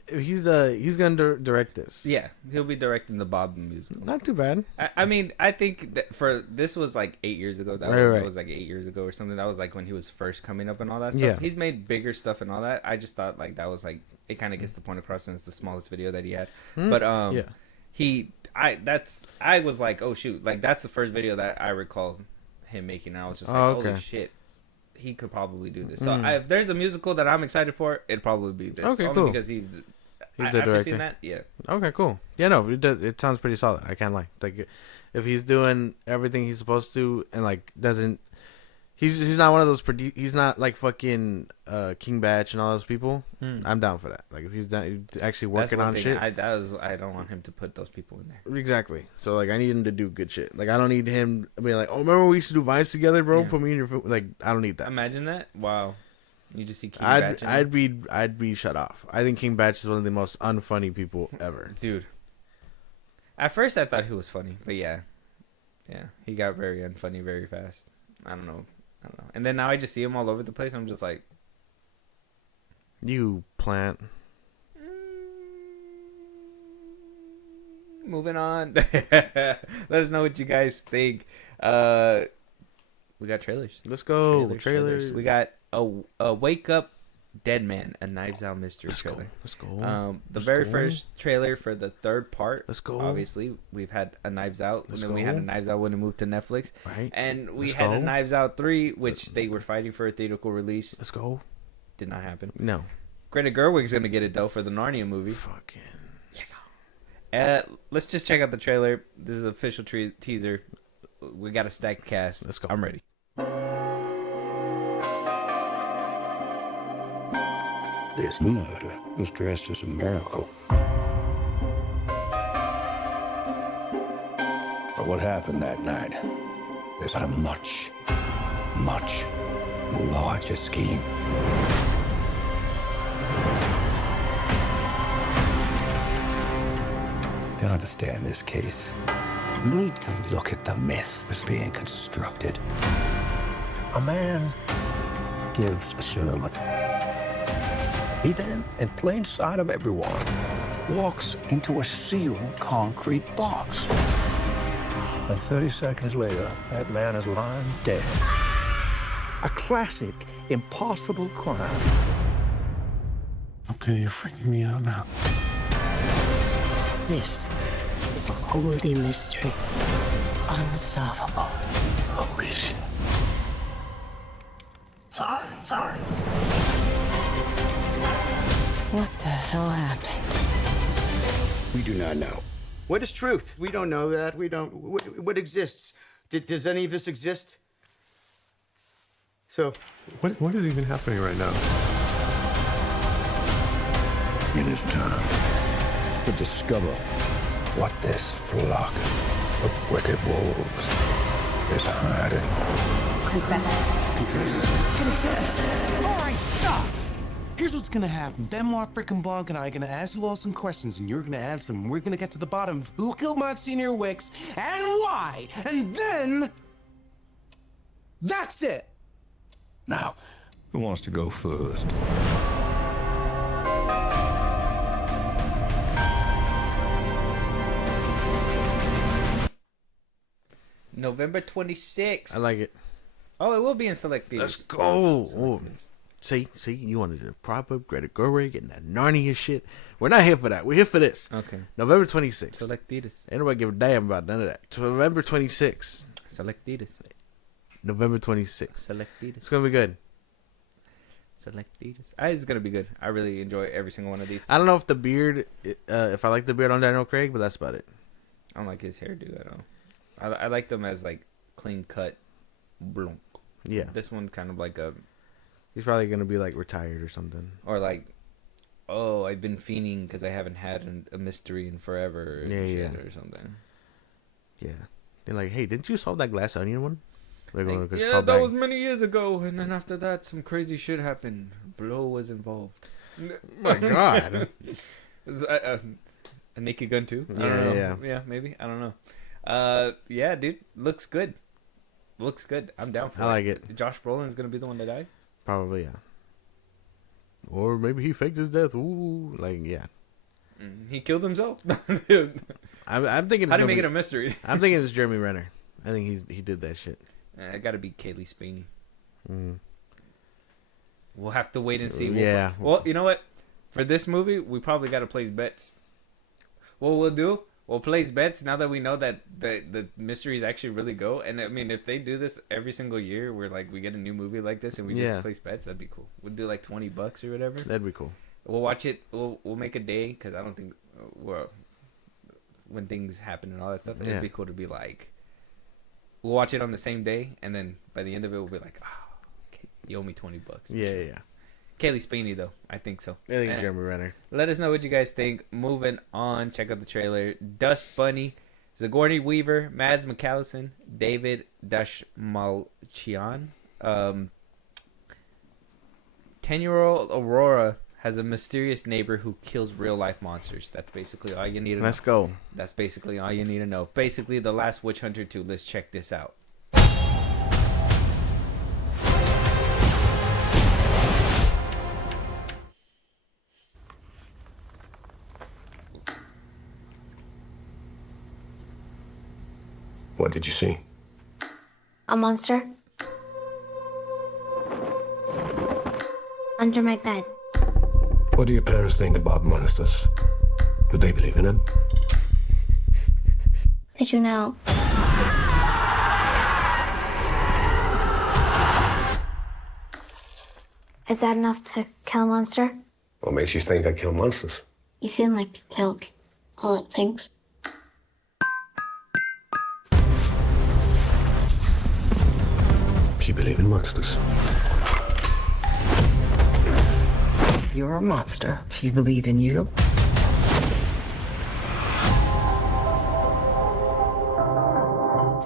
He's gonna direct this. Yeah, he'll be directing the Bob the Musical. Not too bad. I mean, I think that this was like 8 years ago. That was like 8 years ago or something. That was like when he was first coming up and all that stuff. Yeah. He's made bigger stuff and all that. I just thought like that was like, it kind of gets the point across, and it's the smallest video that he had. But I was like, oh shoot, like that's the first video that I recall him making. And I was just like, holy shit, he could probably do this. So if there's a musical that I'm excited for, it'd probably be this. Okay, only cool. Because he's the after director. seeing that, yeah. Okay, cool. Yeah, no, it sounds pretty solid. I can't lie. Like, if he's doing everything he's supposed to and like doesn't, he's not one of those. He's not like fucking King Batch and all those people. I'm down for that. Like, if he's actually working on shit. I don't want him to put those people in there. Exactly. So like, I need him to do good shit. Like, I don't need him to be like, oh, remember we used to do Vines together, bro? Yeah. Put me in your foot. Like, I don't need that. Imagine that. Wow. You just see King Batch. I'd be shut off. I think King Batch is one of the most unfunny people ever. Dude. At first I thought he was funny, but yeah, he got very unfunny very fast. I don't know. And then now I just see him all over the place. I'm just like, you plant. Moving on. Let us know what you guys think. We got trailers. Let's go. Trailers. We got a Wake Up Dead Man, a Knives Out mystery trailer. Let's go. The very first trailer for the third part. Let's go. Obviously, we've had a Knives Out, and then we had a Knives Out when it moved to Netflix. Right. And we had a Knives Out 3, which they were fighting for a theatrical release. Let's go. Did not happen. No. Greta Gerwig's gonna get it though for the Narnia movie. Fucking. Let's just check out the trailer. This is an official teaser. We got a stacked cast. Let's go. I'm ready. This murder was dressed as a miracle. But what happened that night is a much, much larger scheme. To understand this case, you need to look at the myth that's being constructed. A man gives a sermon. He then, in plain sight of everyone, walks into a sealed concrete box. And 30 seconds later, that man is lying dead. A classic, impossible crime. Okay, you're freaking me out now. This is a holy mystery. Unsolvable. Holy shit. Sorry. What the hell happened? We do not know. What is truth? We don't know that. We don't. What exists? Does any of this exist? So, What is even happening right now? It is time to discover what this flock of wicked wolves is hiding. Confess. All right, stop. Here's what's gonna happen. Benoit frickin' Blanc and I are gonna ask you all some questions, and you're gonna answer them. We're gonna get to the bottom of who killed Monsignor Wicks and why, and then that's it. Now, who wants to go first? November 26th. I like it. Oh, it will be in select theaters. Let's go. Oh. See, you wanted a proper Greta Gerwig and that Narnia shit. We're not here for that. We're here for this. Okay. November 26th. Select theaters. Ain't nobody give a damn about none of that. November 26th. Select theaters. November 26th. Select theaters. It's gonna be good. Select theaters. It's gonna be good. I really enjoy every single one of these. I don't know if the beard, if I like the beard on Daniel Craig, but that's about it. I don't like his hairdo at all. I like them as like clean cut. Blonk. Yeah. This one's kind of like a, He's probably gonna be like retired or something. or like, oh, I've been fiending because I haven't had a mystery in forever. Or something. Yeah. They're like, hey, didn't you solve that glass onion one? They're going to Yeah, that was many years ago, and then after that, some crazy shit happened. Blow was involved. My God. Is a naked gun too? I Yeah, don't know. yeah. Yeah, maybe. I don't know. Yeah, dude, looks good. Looks good. I'm down for it. I like it. Josh Brolin's gonna be the one to die. Probably, yeah. Or maybe he faked his death. Ooh, like, yeah. He killed himself. I'm thinking. How to make it a mystery? I'm thinking it's Jeremy Renner. I think he did that shit. It got to be Kaylee Spaney. Mm. We'll have to wait and see. Yeah. Well, you know what? For this movie, we probably got to place bets. What we'll do, we'll place bets now that we know that the mysteries actually really go. And I mean, if they do this every single year, where like we get a new movie like this and we just place bets, that'd be cool. We'll do like $20 or whatever. That'd be cool. We'll watch it. We'll make a day because I don't think when things happen and all that stuff, it'd be cool to be like. We'll watch it on the same day, and then by the end of it, we'll be like, "Oh, okay, you owe me $20." Yeah. Kaylee Spaney, though, I think so. I think it's Jeremy Renner. Let us know what you guys think. Moving on, check out the trailer. Dust Bunny, Sigourney Weaver, Mads Mikkelsen, David Dashmalchian. 10-year-old Aurora has a mysterious neighbor who kills real-life monsters. That's basically all you need to know. Let's go. That's basically all you need to know. Basically, The Last Witch Hunter 2. Let's check this out. What did you see? A monster. under my bed. What do your parents think about monsters? Do they believe in them? Did you know? Is that enough to kill a monster? What makes you think I kill monsters? You seem like you killed all it thinks. Do you believe in monsters? You're a monster. She believe in you.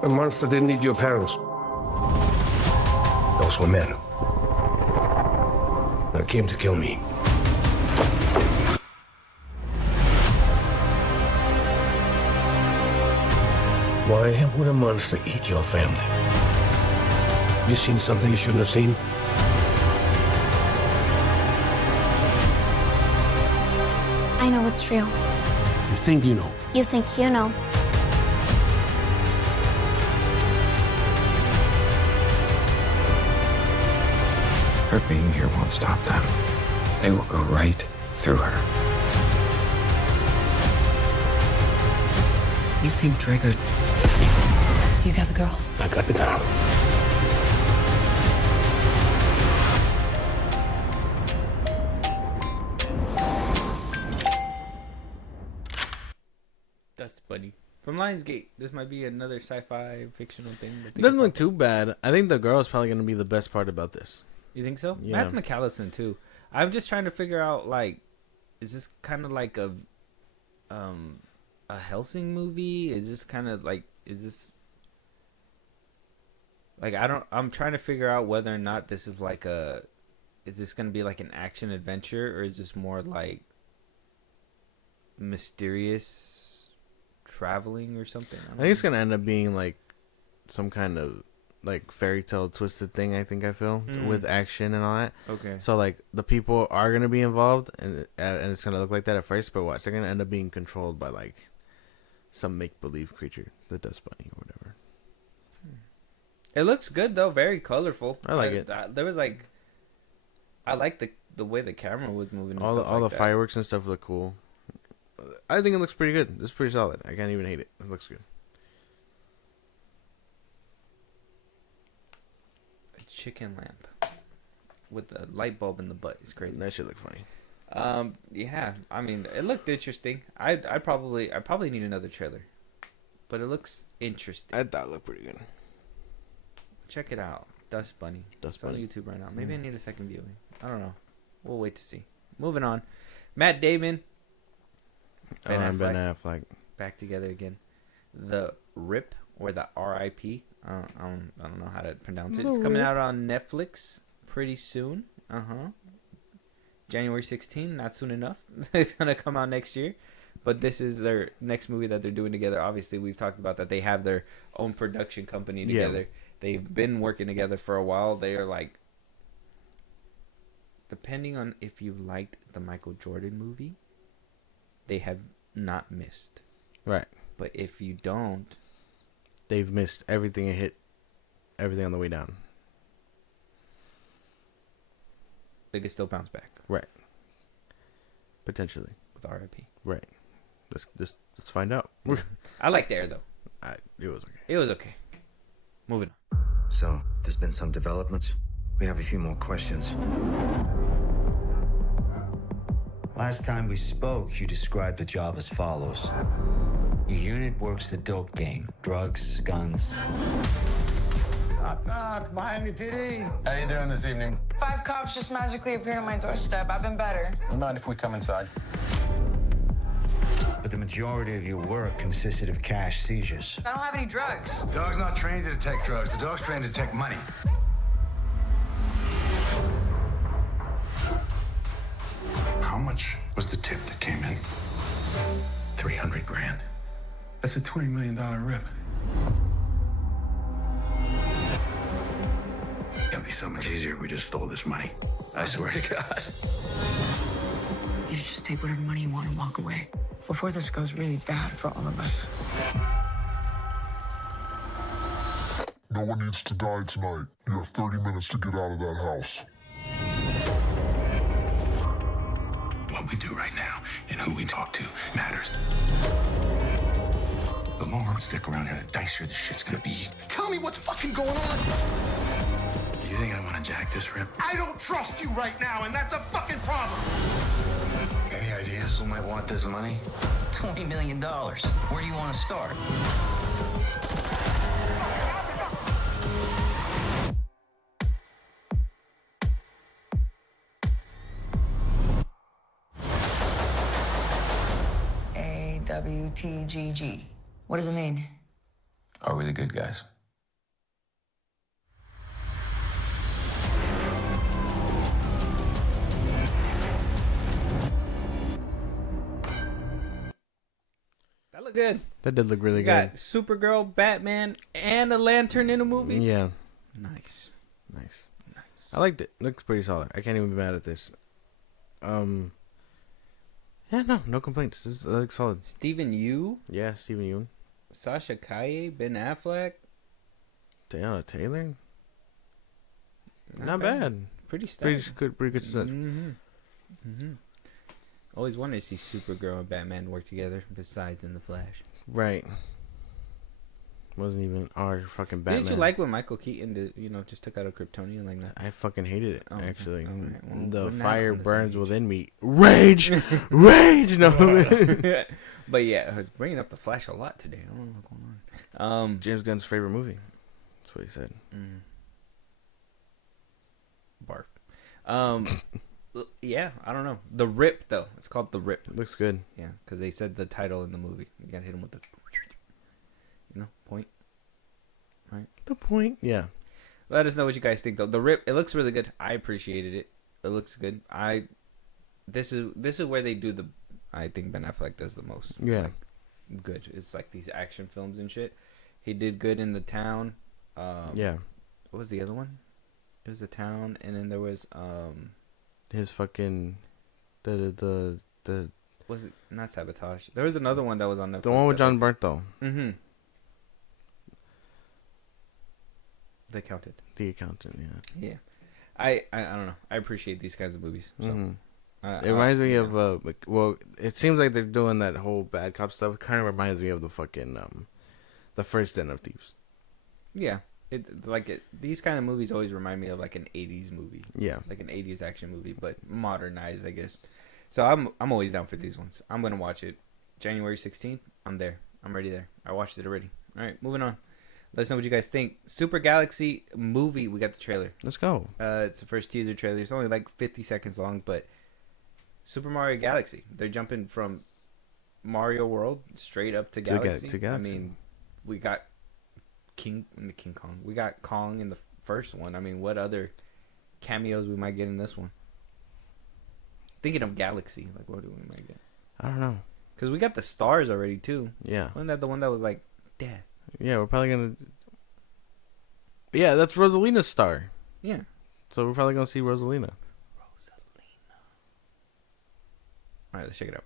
A monster didn't eat your parents. Those were men. They came to kill me. Why would a monster eat your family? You seen something you shouldn't have seen? I know it's real. You think you know? You think you know. Her being here won't stop them. They will go right through her. You seem triggered. You got the girl. I got the girl. That's funny. From Lionsgate, this might be another sci-fi fictional thing. It doesn't look too bad. I think the girl is probably going to be the best part about this. You think so? Yeah. Mads Mikkelsen too. I'm just trying to figure out, like, is this kind of like a Helsing movie? Is this kind of like, is this like, I'm trying to figure out whether or not this is like is this going to be like an action adventure, or is this more like mysterious traveling or something? I think it's going to end up being like some kind of like fairy tale twisted thing. I feel with action and all that. Okay. So like the people are gonna be involved, and it's gonna look like that at first, but watch, they're gonna end up being controlled by like some make believe creature, the Dust Bunny or whatever. It looks good though, very colorful. I like it. There was like, I like the way the camera was moving. And All stuff the like that. fireworks and stuff look cool. I think it looks pretty good. It's pretty solid. I can't even hate it. It looks good. Chicken lamp with a light bulb in the butt. It's crazy. That shit look funny. Yeah. I mean, it looked interesting. I probably need another trailer, but it looks interesting. I thought it looked pretty good. Check it out, Dust Bunny. Dust It's on Bunny. YouTube right now. Maybe I need a second viewing. I don't know. We'll wait to see. Moving on. Matt Damon. Ben Affleck. Back together again. The RIP or the RIP. I don't know how to pronounce it. It's coming out on Netflix pretty soon. January 16th, not soon enough. It's gonna come out next year. But this is their next movie that they're doing together. Obviously, we've talked about that. They have their own production company together. Yeah. They've been working together for a while. They are like, depending on if you liked the Michael Jordan movie, they have not missed. Right. But if you don't, they've missed everything and hit everything on the way down. they can still bounce back. Right. Potentially. With RIP. Right. Let's find out. I liked Air though. It was okay. It was okay. Moving on. So, there's been some developments. We have a few more questions. Last time we spoke, you described the job as follows. Your unit works the dope game. Drugs, guns. Knock, knock, Miami PD. How you doing this evening? 5 cops just magically appeared on my doorstep. I've been better. You mind if we come inside? But the majority of your work consisted of cash seizures. I don't have any drugs. The dog's not trained to detect drugs. The dog's trained to detect money. How much was the tip that came in? 300 grand. That's a $20 million rip. It'll be so much easier if we just stole this money. I swear to God. You should just take whatever money you want and walk away before this goes really bad for all of us. No one needs to die tonight. You have 30 minutes to get out of that house. what we do right now and who we talk to matters. The longer we stick around here, the dicier the shit's gonna be. Tell me what's fucking going on! Do you think I want to jack this rip? I don't trust you right now, and that's a fucking problem! Any ideas who might want this money? $20 million. Where do you want to start? AWTGG. What does it mean? Are we the good guys? That looked good. That did look really You good. got Supergirl, Batman, and a Lantern in a movie. Yeah. Nice. I liked it. Looks pretty solid. I can't even be mad at this. Yeah, no complaints. This looks solid. Stephen Yeun, Yeah, Stephen Yeun. Sasha Calle, Ben Affleck. Diana Taylor. Not bad. Pretty stellar. Pretty good stuff. Always wanted to see Supergirl and Batman work together. Besides in the Flash. Right. Wasn't even our fucking Batman. Didn't you like when Michael Keaton just took out a Kryptonian like that? I fucking hated it, Okay. actually. All right. Well, The we're not fire on the burns same within me. Rage! Rage! No. But yeah, bringing up the Flash a lot today. I don't know what's going on. James Gunn's favorite movie. That's what he said. Barf. Yeah, I don't know. The Rip, though. It's called The Rip. Looks good. Yeah, because they said the title in the movie. You gotta hit him with the, point. Right? The point? Yeah. Let us know what you guys think, though. The Rip, it looks really good. I appreciated it. It looks good. This is where they do I think Ben Affleck does the most. Yeah. Good. It's like these action films and shit. He did good in The Town. Yeah. What was the other one? It was The Town, and then there was his fucking the was it not Sabotage? There was another one that was on Netflix. The one with John Bernthal. Mm-hmm. The Accountant. The Accountant, yeah. Yeah. I don't know. I appreciate these kinds of movies. So it reminds me of it seems like they're doing that whole bad cop stuff. It kind of reminds me of the fucking the first Den of Thieves. Yeah. These kind of movies always remind me of like an 80s movie. Yeah. Like an 80s action movie, but modernized, I guess. So I'm always down for these ones. I'm going to watch it January 16th. I'm there. I'm ready there. I watched it already. All right, moving on. Let us know what you guys think. Super Galaxy movie. We got the trailer. Let's go. It's the first teaser trailer. It's only like 50 seconds long, but Super Mario Galaxy. They're jumping from Mario World straight up to Galaxy. To Galaxy. I mean, we got King Kong. We got Kong in the first one. I mean, what other cameos we might get in this one? Thinking of Galaxy, like what do we might get? I don't know. Because we got the stars already too. Yeah. Wasn't that the one that was like death? Yeah, we're probably gonna. Yeah, that's Rosalina's star. Yeah. So we're probably gonna see Rosalina. All right, let's check it out.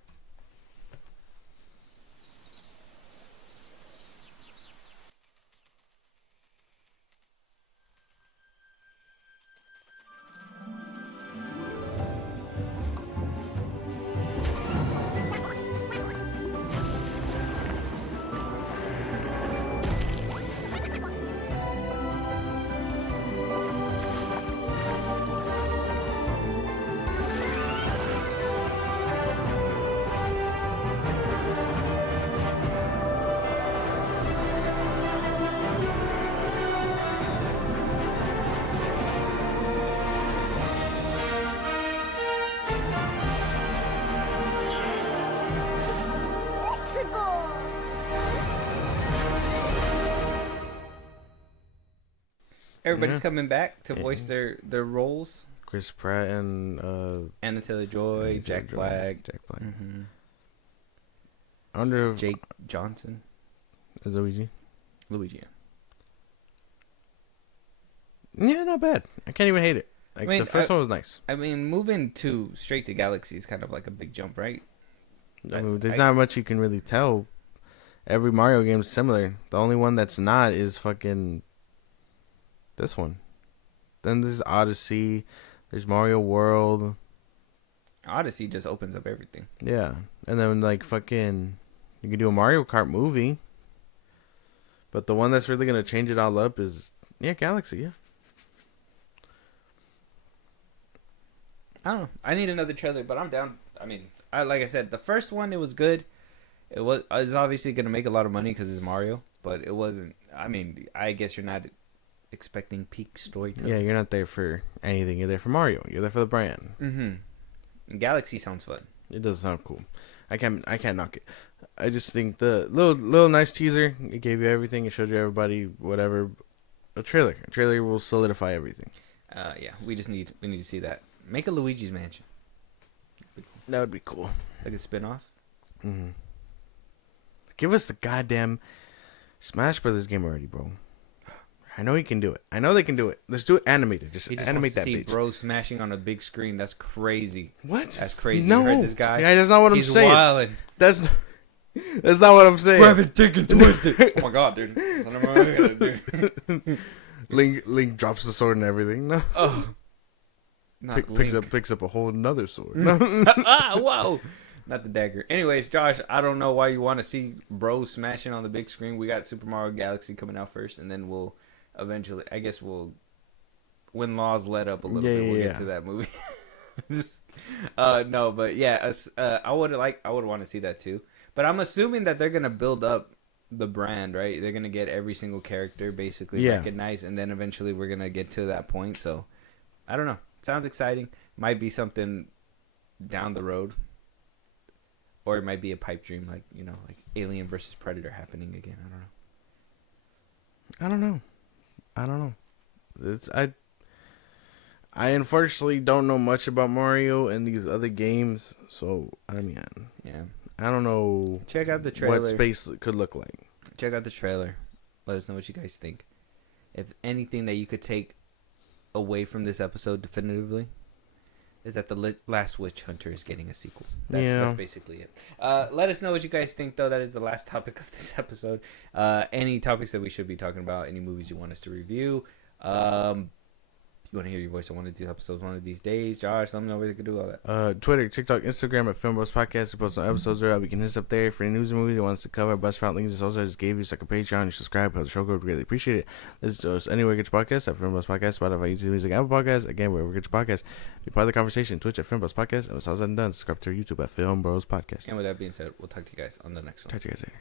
Everybody's coming back to voice their roles. Chris Pratt and Anna Taylor-Joy, Jack Black. Mm-hmm. I wonder if Jake Johnson is Luigi. Yeah, not bad. I can't even hate it. Like, the first one was nice. I mean, moving straight to Galaxy is kind of like a big jump, right? I mean, there's not much you can really tell. Every Mario game is similar. The only one that's not is fucking this one. Then there's Odyssey. There's Mario World. Odyssey just opens up everything. Yeah, and then like fucking, you can do a Mario Kart movie. But the one that's really gonna change it all up is Galaxy. Yeah. I don't know. I need another trailer, but I'm down. I mean, like I said, the first one, it was good. It's obviously gonna make a lot of money because it's Mario, but it wasn't. I mean, I guess you're not expecting peak storytelling. Yeah, you're not there for anything. You're there for Mario. You're there for the brand. Mm-hmm. Galaxy sounds fun. It does sound cool. I can't knock it. I just think the little nice teaser. It gave you everything. It showed you everybody whatever. A trailer will solidify everything. Yeah, we need to see that. Make a Luigi's Mansion. That would be cool. Like a spin-off. Mm-hmm. Give us the goddamn Smash Brothers game already, bro. I know he can do it. I know they can do it. Let's do it animated. Just animate that bitch. Bro smashing on a big screen. That's crazy. What? That's crazy. No. You heard this guy? Yeah, that's not what I'm saying. He's wildin'. That's not what I'm saying. Grab his dick and twist it. Oh my god, dude. Link drops the sword and everything. No. Oh. Picks up a whole nother sword. Whoa. Not the dagger. Anyways, Josh, I don't know why you want to see bros smashing on the big screen. We got Super Mario Galaxy coming out first, and then we'll eventually, I guess when laws let up a little bit, we'll get to that movie. No, but yeah, I would want to see that too. But I'm assuming that they're gonna build up the brand, right? They're gonna get every single character basically recognized, and then eventually we're gonna get to that point. So I don't know. Sounds exciting. Might be something down the road, or it might be a pipe dream, like like Alien versus Predator happening again. I don't know. I unfortunately don't know much about Mario and these other games, so I mean, yeah. I don't know. Check out the trailer. What space could look like. Check out the trailer. Let us know what you guys think. If anything that you could take away from this episode definitively is that the Last Witch Hunter is getting a sequel. That's basically it. Let us know what you guys think, though. That is the last topic of this episode. Any topics that we should be talking about, any movies you want us to review. You want to hear your voice on one of these episodes one of these days, Josh, let me know where they can do all that. Twitter, TikTok, Instagram at FIlmBros Podcast. We post on episodes there. We can hit us up there for any news and movies you want us to cover. Bust route links and socials I just gave you. It's like a Patreon. You subscribe. Help the show go. We greatly appreciate it. Listen to us anywhere you get your podcast at FIlmBros Podcast, Spotify, YouTube Music, Apple Podcasts. Again, wherever you get your podcast. Be part of the conversation. Twitch at FIlmBros Podcast. And when it's all said and done, subscribe to our YouTube at FIlmBros Podcast. And with that being said, we'll talk to you guys on the next one. Talk to you guys later.